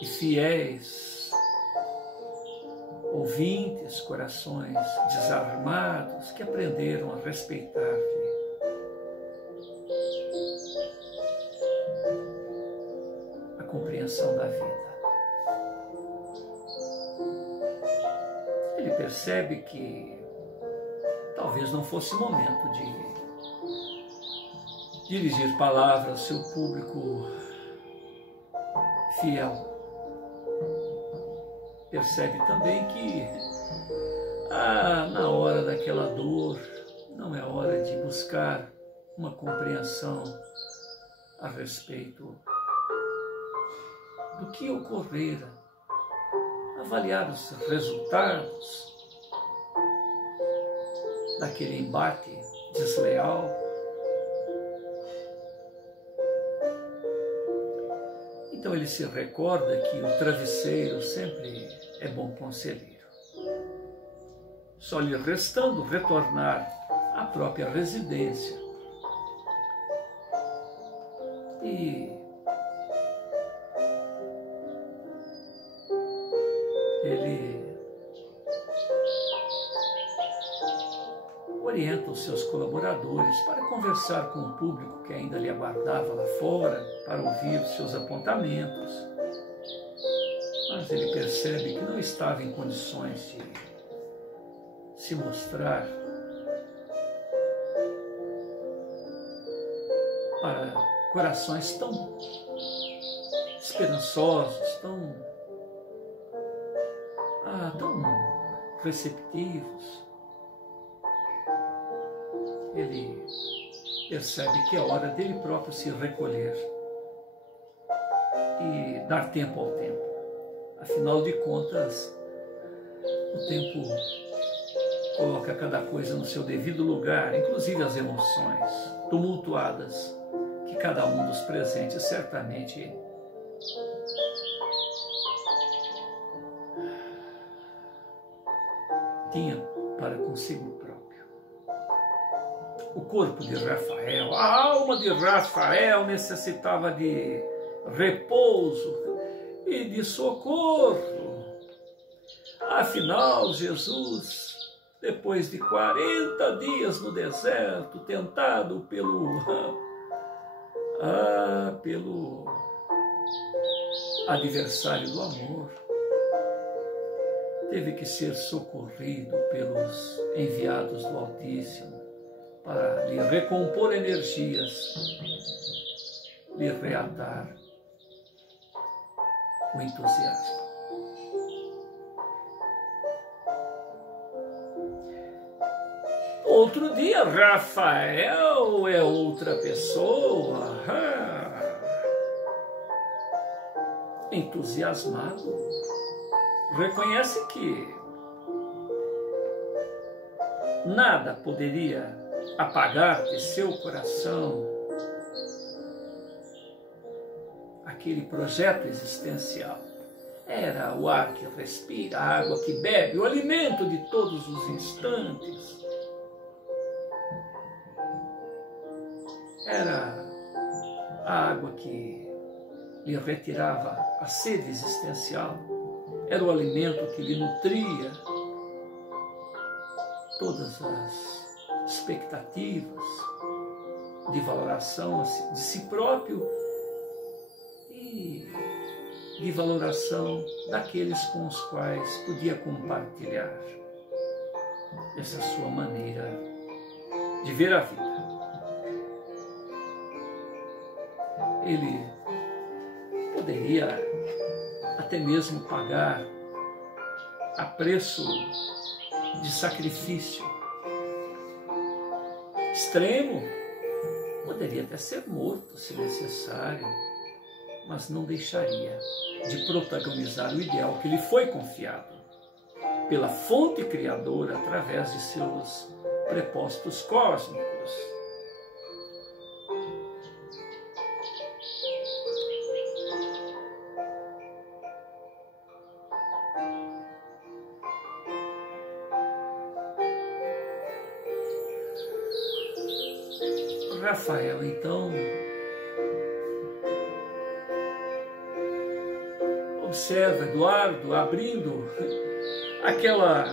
de fiéis, ouvintes, corações desarmados que aprenderam a respeitar-lhe. A compreensão da vida. Ele percebe que talvez não fosse momento de dirigir palavras ao seu público fiel. Percebe também que na hora daquela dor não é hora de buscar uma compreensão a respeito do que ocorrera, avaliar os resultados daquele embate desleal. Então ele se recorda que o travesseiro sempre é bom conselheiro. Só lhe restando retornar à própria residência. E ele orienta os seus colaboradores para conversar com o público que ainda lhe aguardava lá fora, para ouvir seus apontamentos. Mas ele percebe que não estava em condições de se mostrar para corações tão esperançosos, tão receptivos. Ele percebe que é hora dele próprio se recolher e dar tempo ao tempo. Afinal de contas, o tempo coloca cada coisa no seu devido lugar, inclusive as emoções tumultuadas que cada um dos presentes certamente tinha para consigo próprio. O corpo de Rafael, a alma de Rafael necessitava de repouso e de socorro. Afinal, Jesus, depois de 40 dias no deserto, tentado pelo adversário do amor, teve que ser socorrido pelos enviados do Altíssimo para lhe recompor energias, lhe reatar o entusiasmo. Outro dia, Rafael é outra pessoa, entusiasmado, reconhece que nada poderia apagar de seu coração aquele projeto existencial. Era o ar que respira, a água que bebe, o alimento de todos os instantes. Era a água que lhe retirava a sede existencial. Era o alimento que lhe nutria todas as expectativas de valoração de si próprio e de valoração daqueles com os quais podia compartilhar essa sua maneira de ver a vida. Ele poderia até mesmo pagar a preço de sacrifício extremo, poderia até ser morto se necessário, mas não deixaria de protagonizar o ideal que lhe foi confiado. pela fonte criadora através de seus prepostos cósmicos. Rafael, então, observa Eduardo abrindo aquela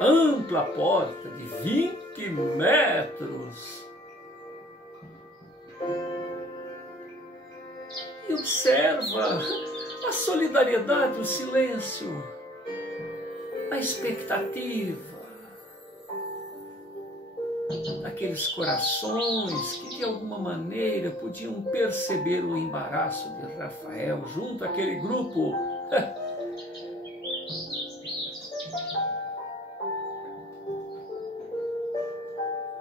ampla porta de 20 metros e observa a solidariedade, o silêncio, a expectativa, aqueles corações que de alguma maneira podiam perceber o embaraço de Rafael junto àquele grupo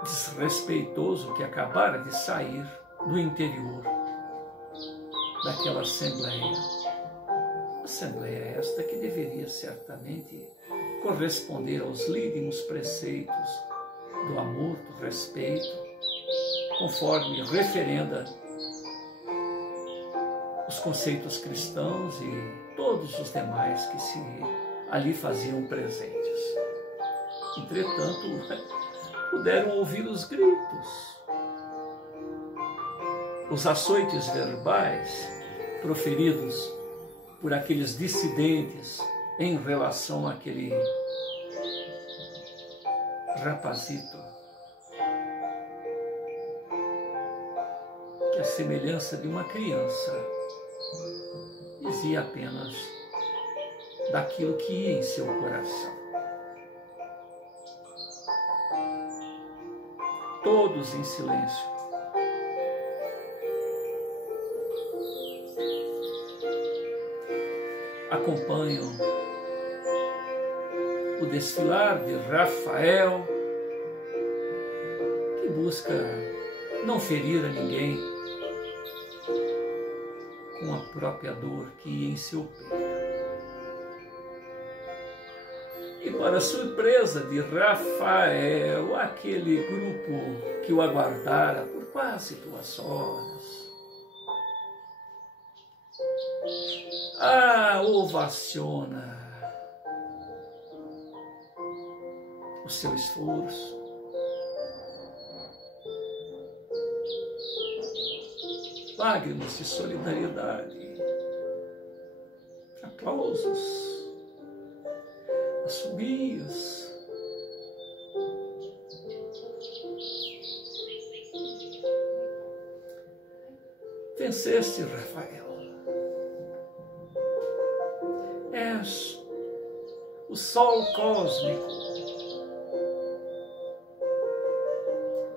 desrespeitoso que acabara de sair do interior daquela assembleia. Assembleia esta que deveria certamente corresponder aos lídimos preceitos do amor, do respeito, conforme referenda os conceitos cristãos e todos os demais que se ali faziam presentes. Entretanto, puderam ouvir os gritos, os açoites verbais proferidos por aqueles dissidentes em relação àquele rapazito, que a semelhança de uma criança dizia apenas daquilo que ia em seu coração. Todos em silêncio. Acompanham o desfilar de Rafael, que busca não ferir a ninguém com a própria dor que ia em seu peito. E para surpresa de Rafael, aquele grupo que o aguardara por quase 2 horas, ovaciona o seu esforço, lágrimas de solidariedade, aplausos, assobios. Venceste, Rafael. És o sol cósmico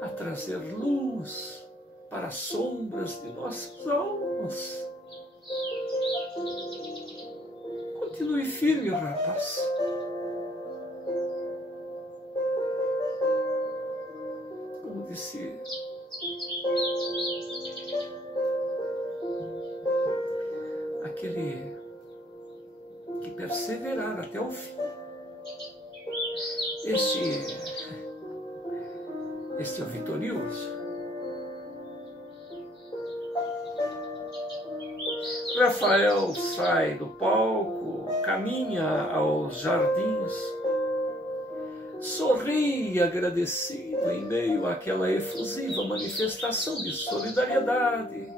a trazer luz para as sombras de nossas almas. Continue firme, rapaz. Como disse aquele que perseverar até o fim. Este é o vitorioso. Rafael sai do palco, caminha aos jardins, sorri agradecido em meio àquela efusiva manifestação de solidariedade,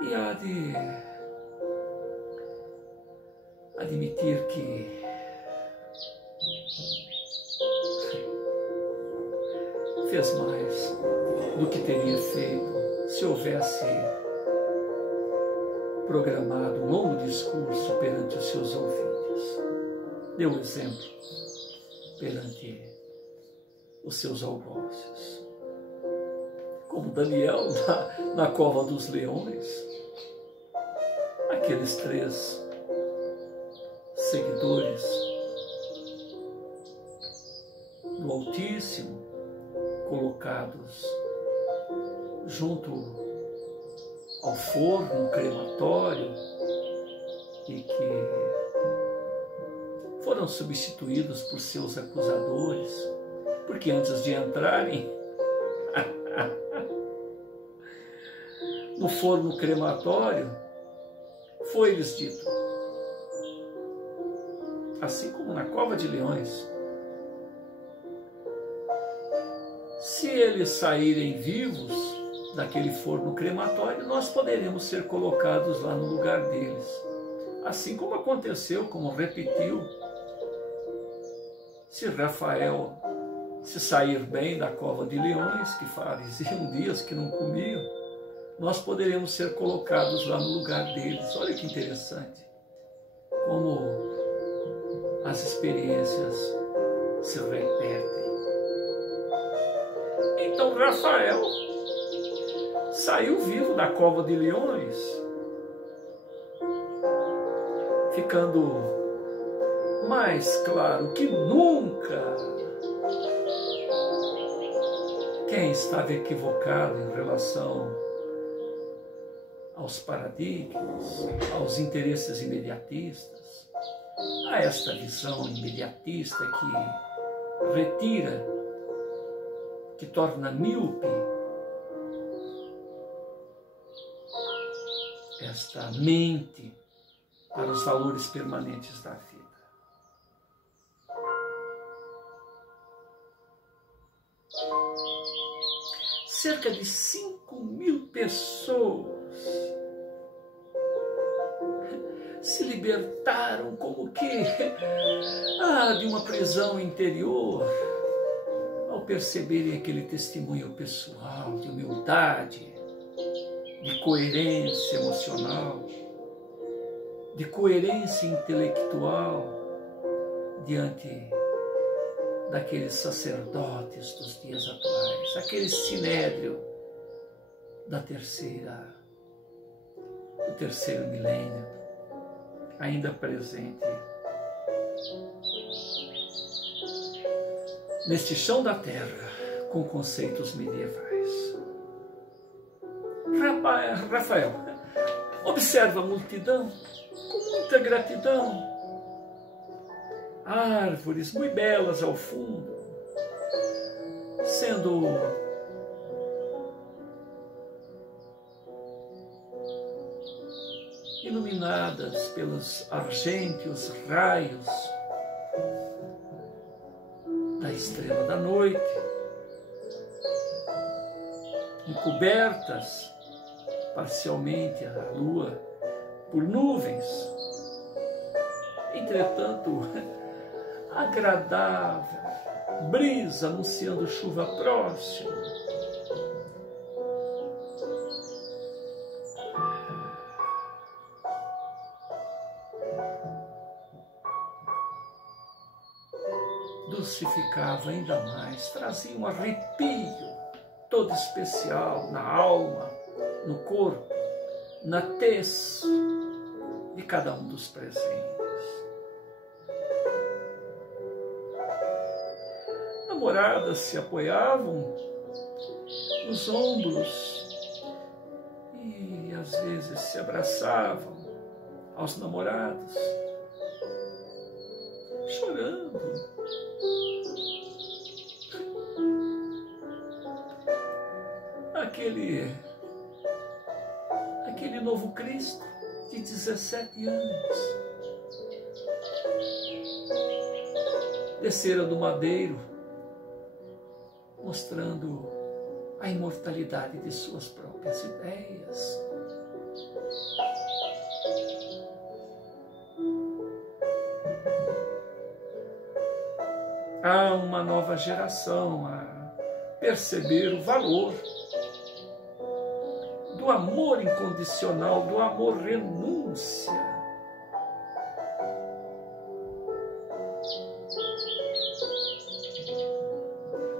e há de admitir que fez mais do que teria feito se houvesse programado um longo discurso perante os seus ouvintes. Deu exemplo perante os seus algozes. Como Daniel na cova dos leões, aqueles 3 seguidores do Altíssimo, colocados junto ao forno crematório, e que foram substituídos por seus acusadores, porque antes de entrarem no forno crematório, foi-lhes dito, assim como na cova de leões, se eles saírem vivos daquele forno crematório, nós poderemos ser colocados lá no lugar deles. Assim como aconteceu, como repetiu, se Rafael se sair bem da cova de leões, que faziam dias que não comiam, nós poderemos ser colocados lá no lugar deles. Olha que interessante, como as experiências se repetem. Então Rafael saiu vivo da cova de leões, ficando mais claro que nunca quem estava equivocado em relação aos paradigmas, aos interesses imediatistas, a esta visão imediatista que retira, que torna míope esta mente para os valores permanentes da vida. Cerca de 5.000 pessoas se libertaram como que de uma prisão interior, ao perceberem aquele testemunho pessoal de humildade, de coerência emocional, de coerência intelectual diante daqueles sacerdotes dos dias atuais, aquele sinédrio do terceiro milênio, ainda presente neste chão da terra com conceitos medievais. Rafael observa a multidão com muita gratidão, árvores muito belas ao fundo, sendo iluminadas pelos argênteos raios da estrela da noite, encobertas parcialmente a lua por nuvens. Entretanto, agradável brisa anunciando chuva próxima. Dulcificava ainda mais, trazia um arrepio todo especial na alma, no corpo, na tez de cada um dos presentes. Namoradas se apoiavam nos ombros e às vezes se abraçavam aos namorados, chorando. Aquele novo Cristo de 17 anos descera do madeiro, mostrando a imortalidade de suas próprias ideias. Há uma nova geração a perceber o valor do amor incondicional, do amor renúncia.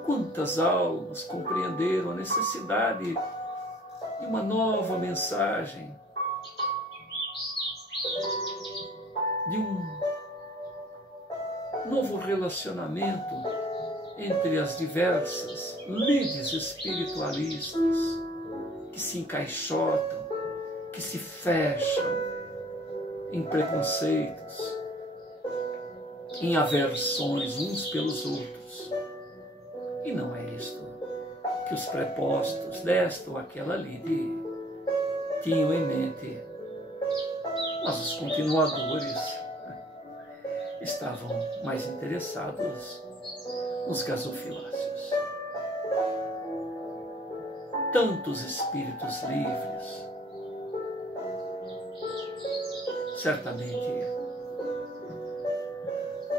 Quantas almas compreenderam a necessidade de uma nova mensagem, de um novo relacionamento entre as diversas lides espiritualistas que se encaixotam, que se fecham em preconceitos, em aversões uns pelos outros. E não é isto que os prepostos desta ou aquela lide tinham em mente, mas os continuadores estavam mais interessados nos gasofiláceos. Tantos espíritos livres, certamente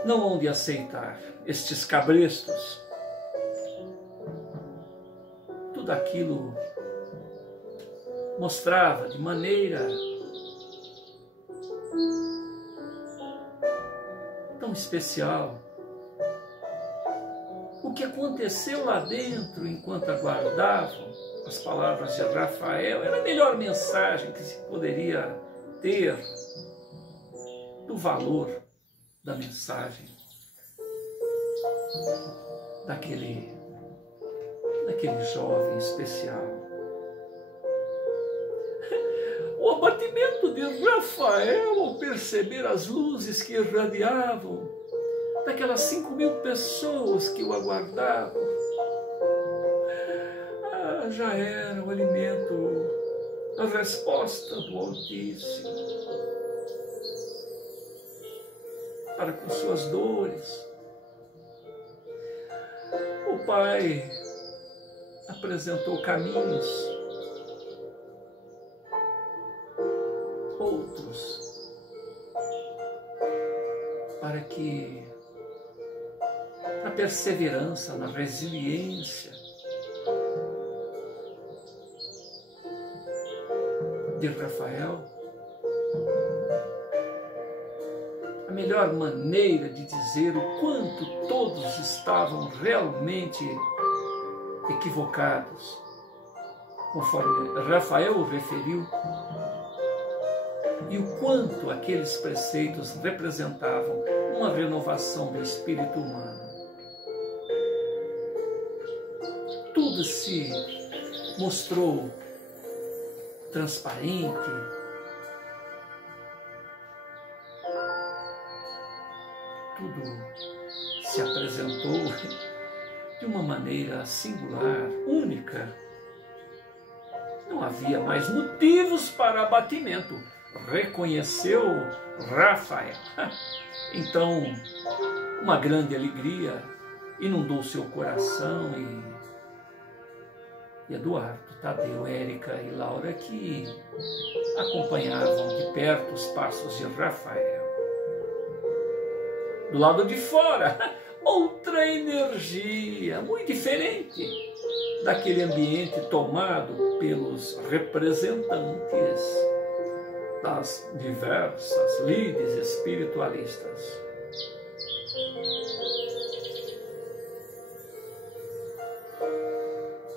não hão de aceitar estes cabrestos, tudo aquilo mostrava de maneira tão especial o que aconteceu lá dentro enquanto aguardavam as palavras de Rafael. Era a melhor mensagem que se poderia ter do valor da mensagem daquele jovem especial. O abatimento de Rafael ao perceber as luzes que irradiavam daquelas 5.000 pessoas que o aguardavam, já era o alimento, a resposta do Altíssimo para com suas dores. O Pai apresentou caminhos, outros, para que a perseverança, na resiliência de Rafael, a melhor maneira de dizer o quanto todos estavam realmente equivocados, conforme Rafael o referiu, e o quanto aqueles preceitos representavam uma renovação do espírito humano. Tudo se mostrou transparente, tudo se apresentou de uma maneira singular, única. Não havia mais motivos para abatimento. Reconheceu Rafael. Então, uma grande alegria inundou seu coração e Eduardo, Tadeu, Érica e Laura, que acompanhavam de perto os passos de Rafael. Do lado de fora, outra energia muito diferente daquele ambiente tomado pelos representantes das diversas lides espiritualistas.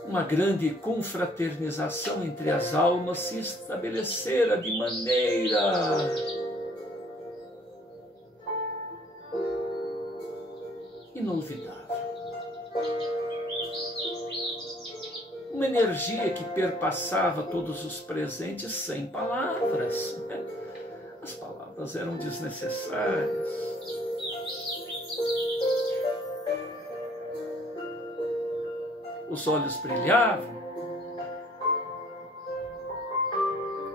Uma grande confraternização entre as almas se estabelecera de maneira inolvidável. Uma energia que perpassava todos os presentes sem palavras. As palavras eram desnecessárias. Os olhos brilhavam,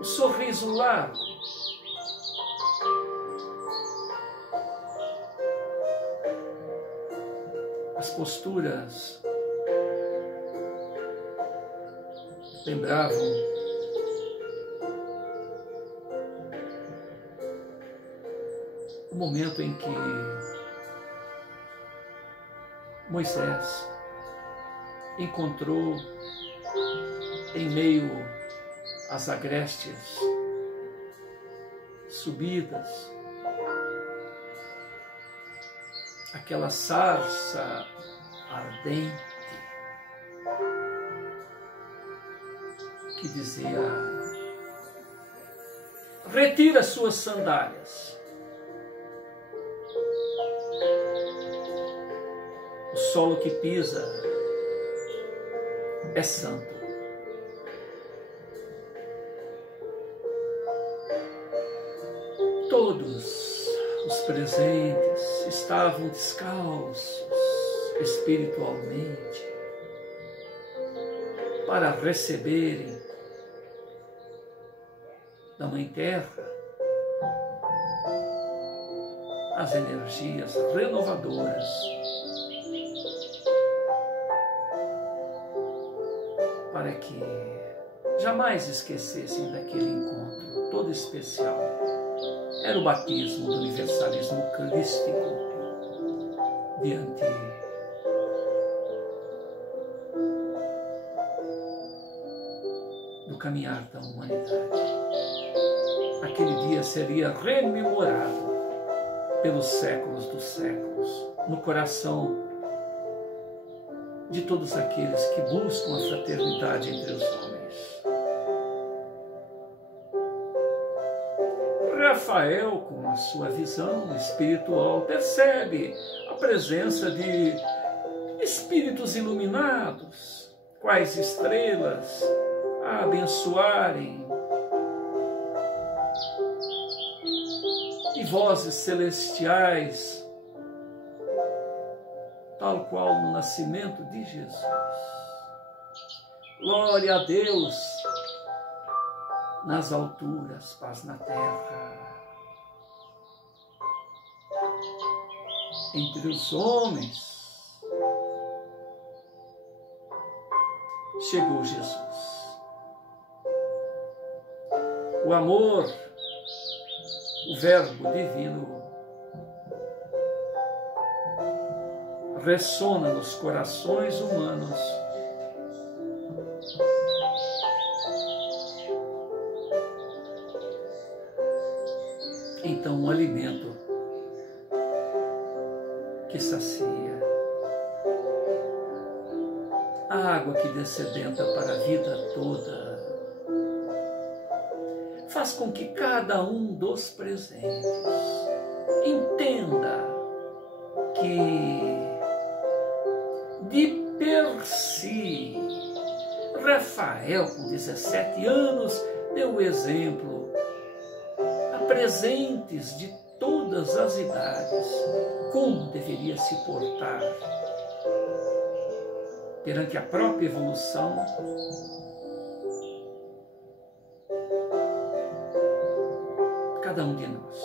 o sorriso largo, as posturas lembravam o momento em que Moisés encontrou em meio às agrestes subidas aquela sarça ardente que dizia: retira suas sandálias. O solo que pisa é santo. Todos os presentes estavam descalços espiritualmente para receberem da Mãe Terra as energias renovadoras para que jamais esquecessem daquele encontro todo especial. Era o batismo do universalismo crístico diante do caminhar da humanidade. Aquele dia seria rememorado pelos séculos dos séculos, no coração de todos aqueles que buscam a fraternidade entre os homens. Rafael, com a sua visão espiritual, percebe a presença de espíritos iluminados, quais estrelas, a abençoarem, e vozes celestiais, tal qual no nascimento de Jesus. Glória a Deus nas alturas, paz na terra. Entre os homens chegou Jesus. O amor, o Verbo divino, ressona nos corações humanos então um alimento que sacia, a água que descedenta para a vida toda, faz com que cada um dos presentes entenda que de per si, Rafael, com 17 anos, deu o exemplo a presentes de todas as idades, como deveria se portar perante a própria evolução cada um de nós.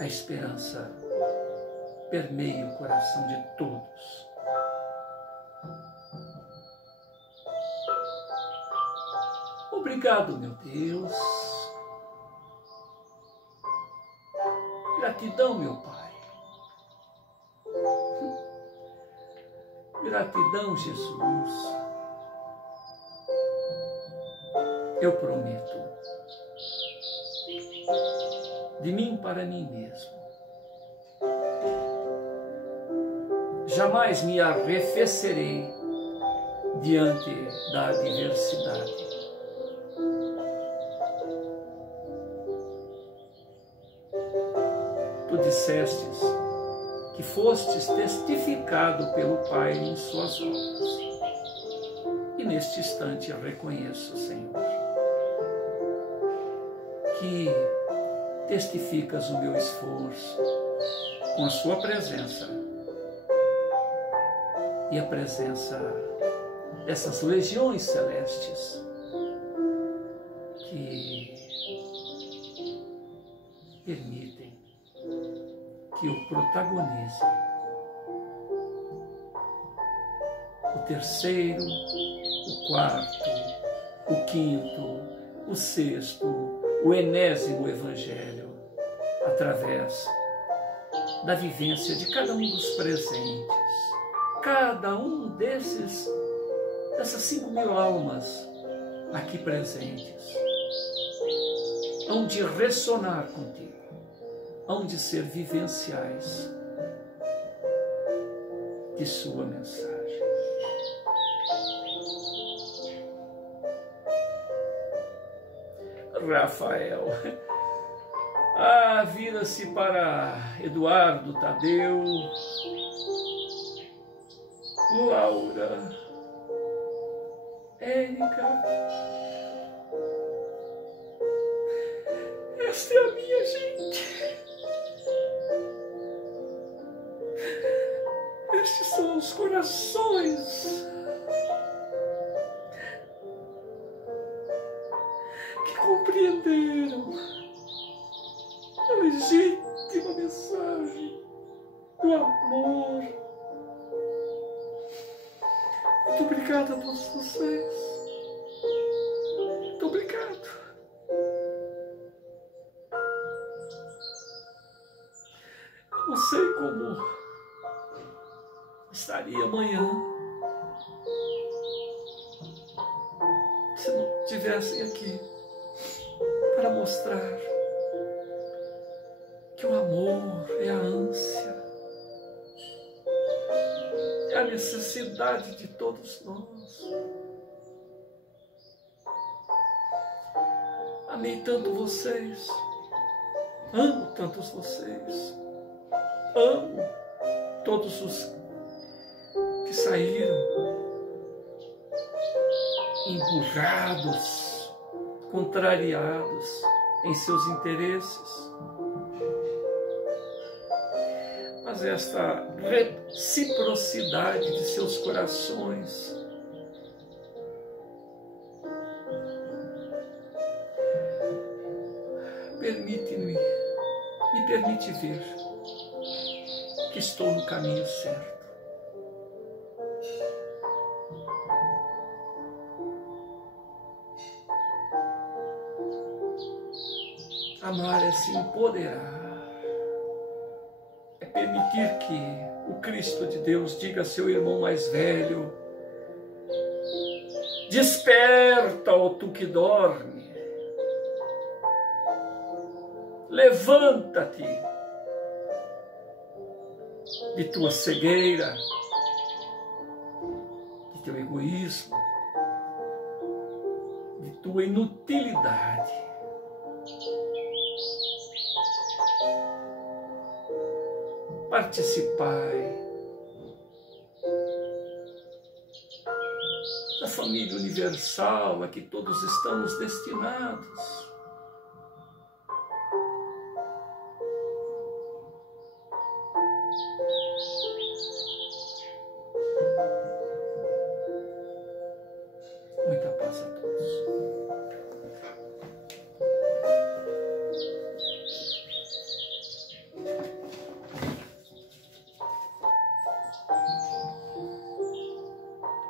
A esperança permeia o coração de todos. Obrigado, meu Deus. Gratidão, meu Pai. Gratidão, Jesus. Eu prometo, de mim para mim mesmo, jamais me arrefecerei diante da adversidade. Tu dissestes que fostes testificado pelo Pai em suas obras. E neste instante eu reconheço, Senhor, que testificas o meu esforço com a sua presença e a presença dessas legiões celestes que permitem que eu protagonize o terceiro, o quarto, o quinto, o sexto, o enésimo Evangelho, através da vivência de cada um dos presentes, cada um dessas 5.000 almas aqui presentes, hão de ressonar contigo, hão de ser vivenciais de sua mensagem. Rafael, vira-se para Eduardo, Tadeu, Laura, Érica. Esta é a minha gente. Estes são os corações que compreenderam a legítima mensagem do amor. Muito obrigado a todos vocês. Muito obrigado. Eu não sei como estaria amanhã se não estivessem aqui para mostrar que o amor é a ânsia, é a necessidade de todos nós. Amei tanto vocês, amo tantos vocês, amo todos os que saíram empurrados, contrariados em seus interesses. Mas esta reciprocidade de seus corações me permite ver que estou no caminho certo. Amar é se empoderar, é permitir que o Cristo de Deus diga a seu irmão mais velho: desperta, ó tu que dorme, levanta-te de tua cegueira, de teu egoísmo, de tua inutilidade. Participai da família universal a que todos estamos destinados.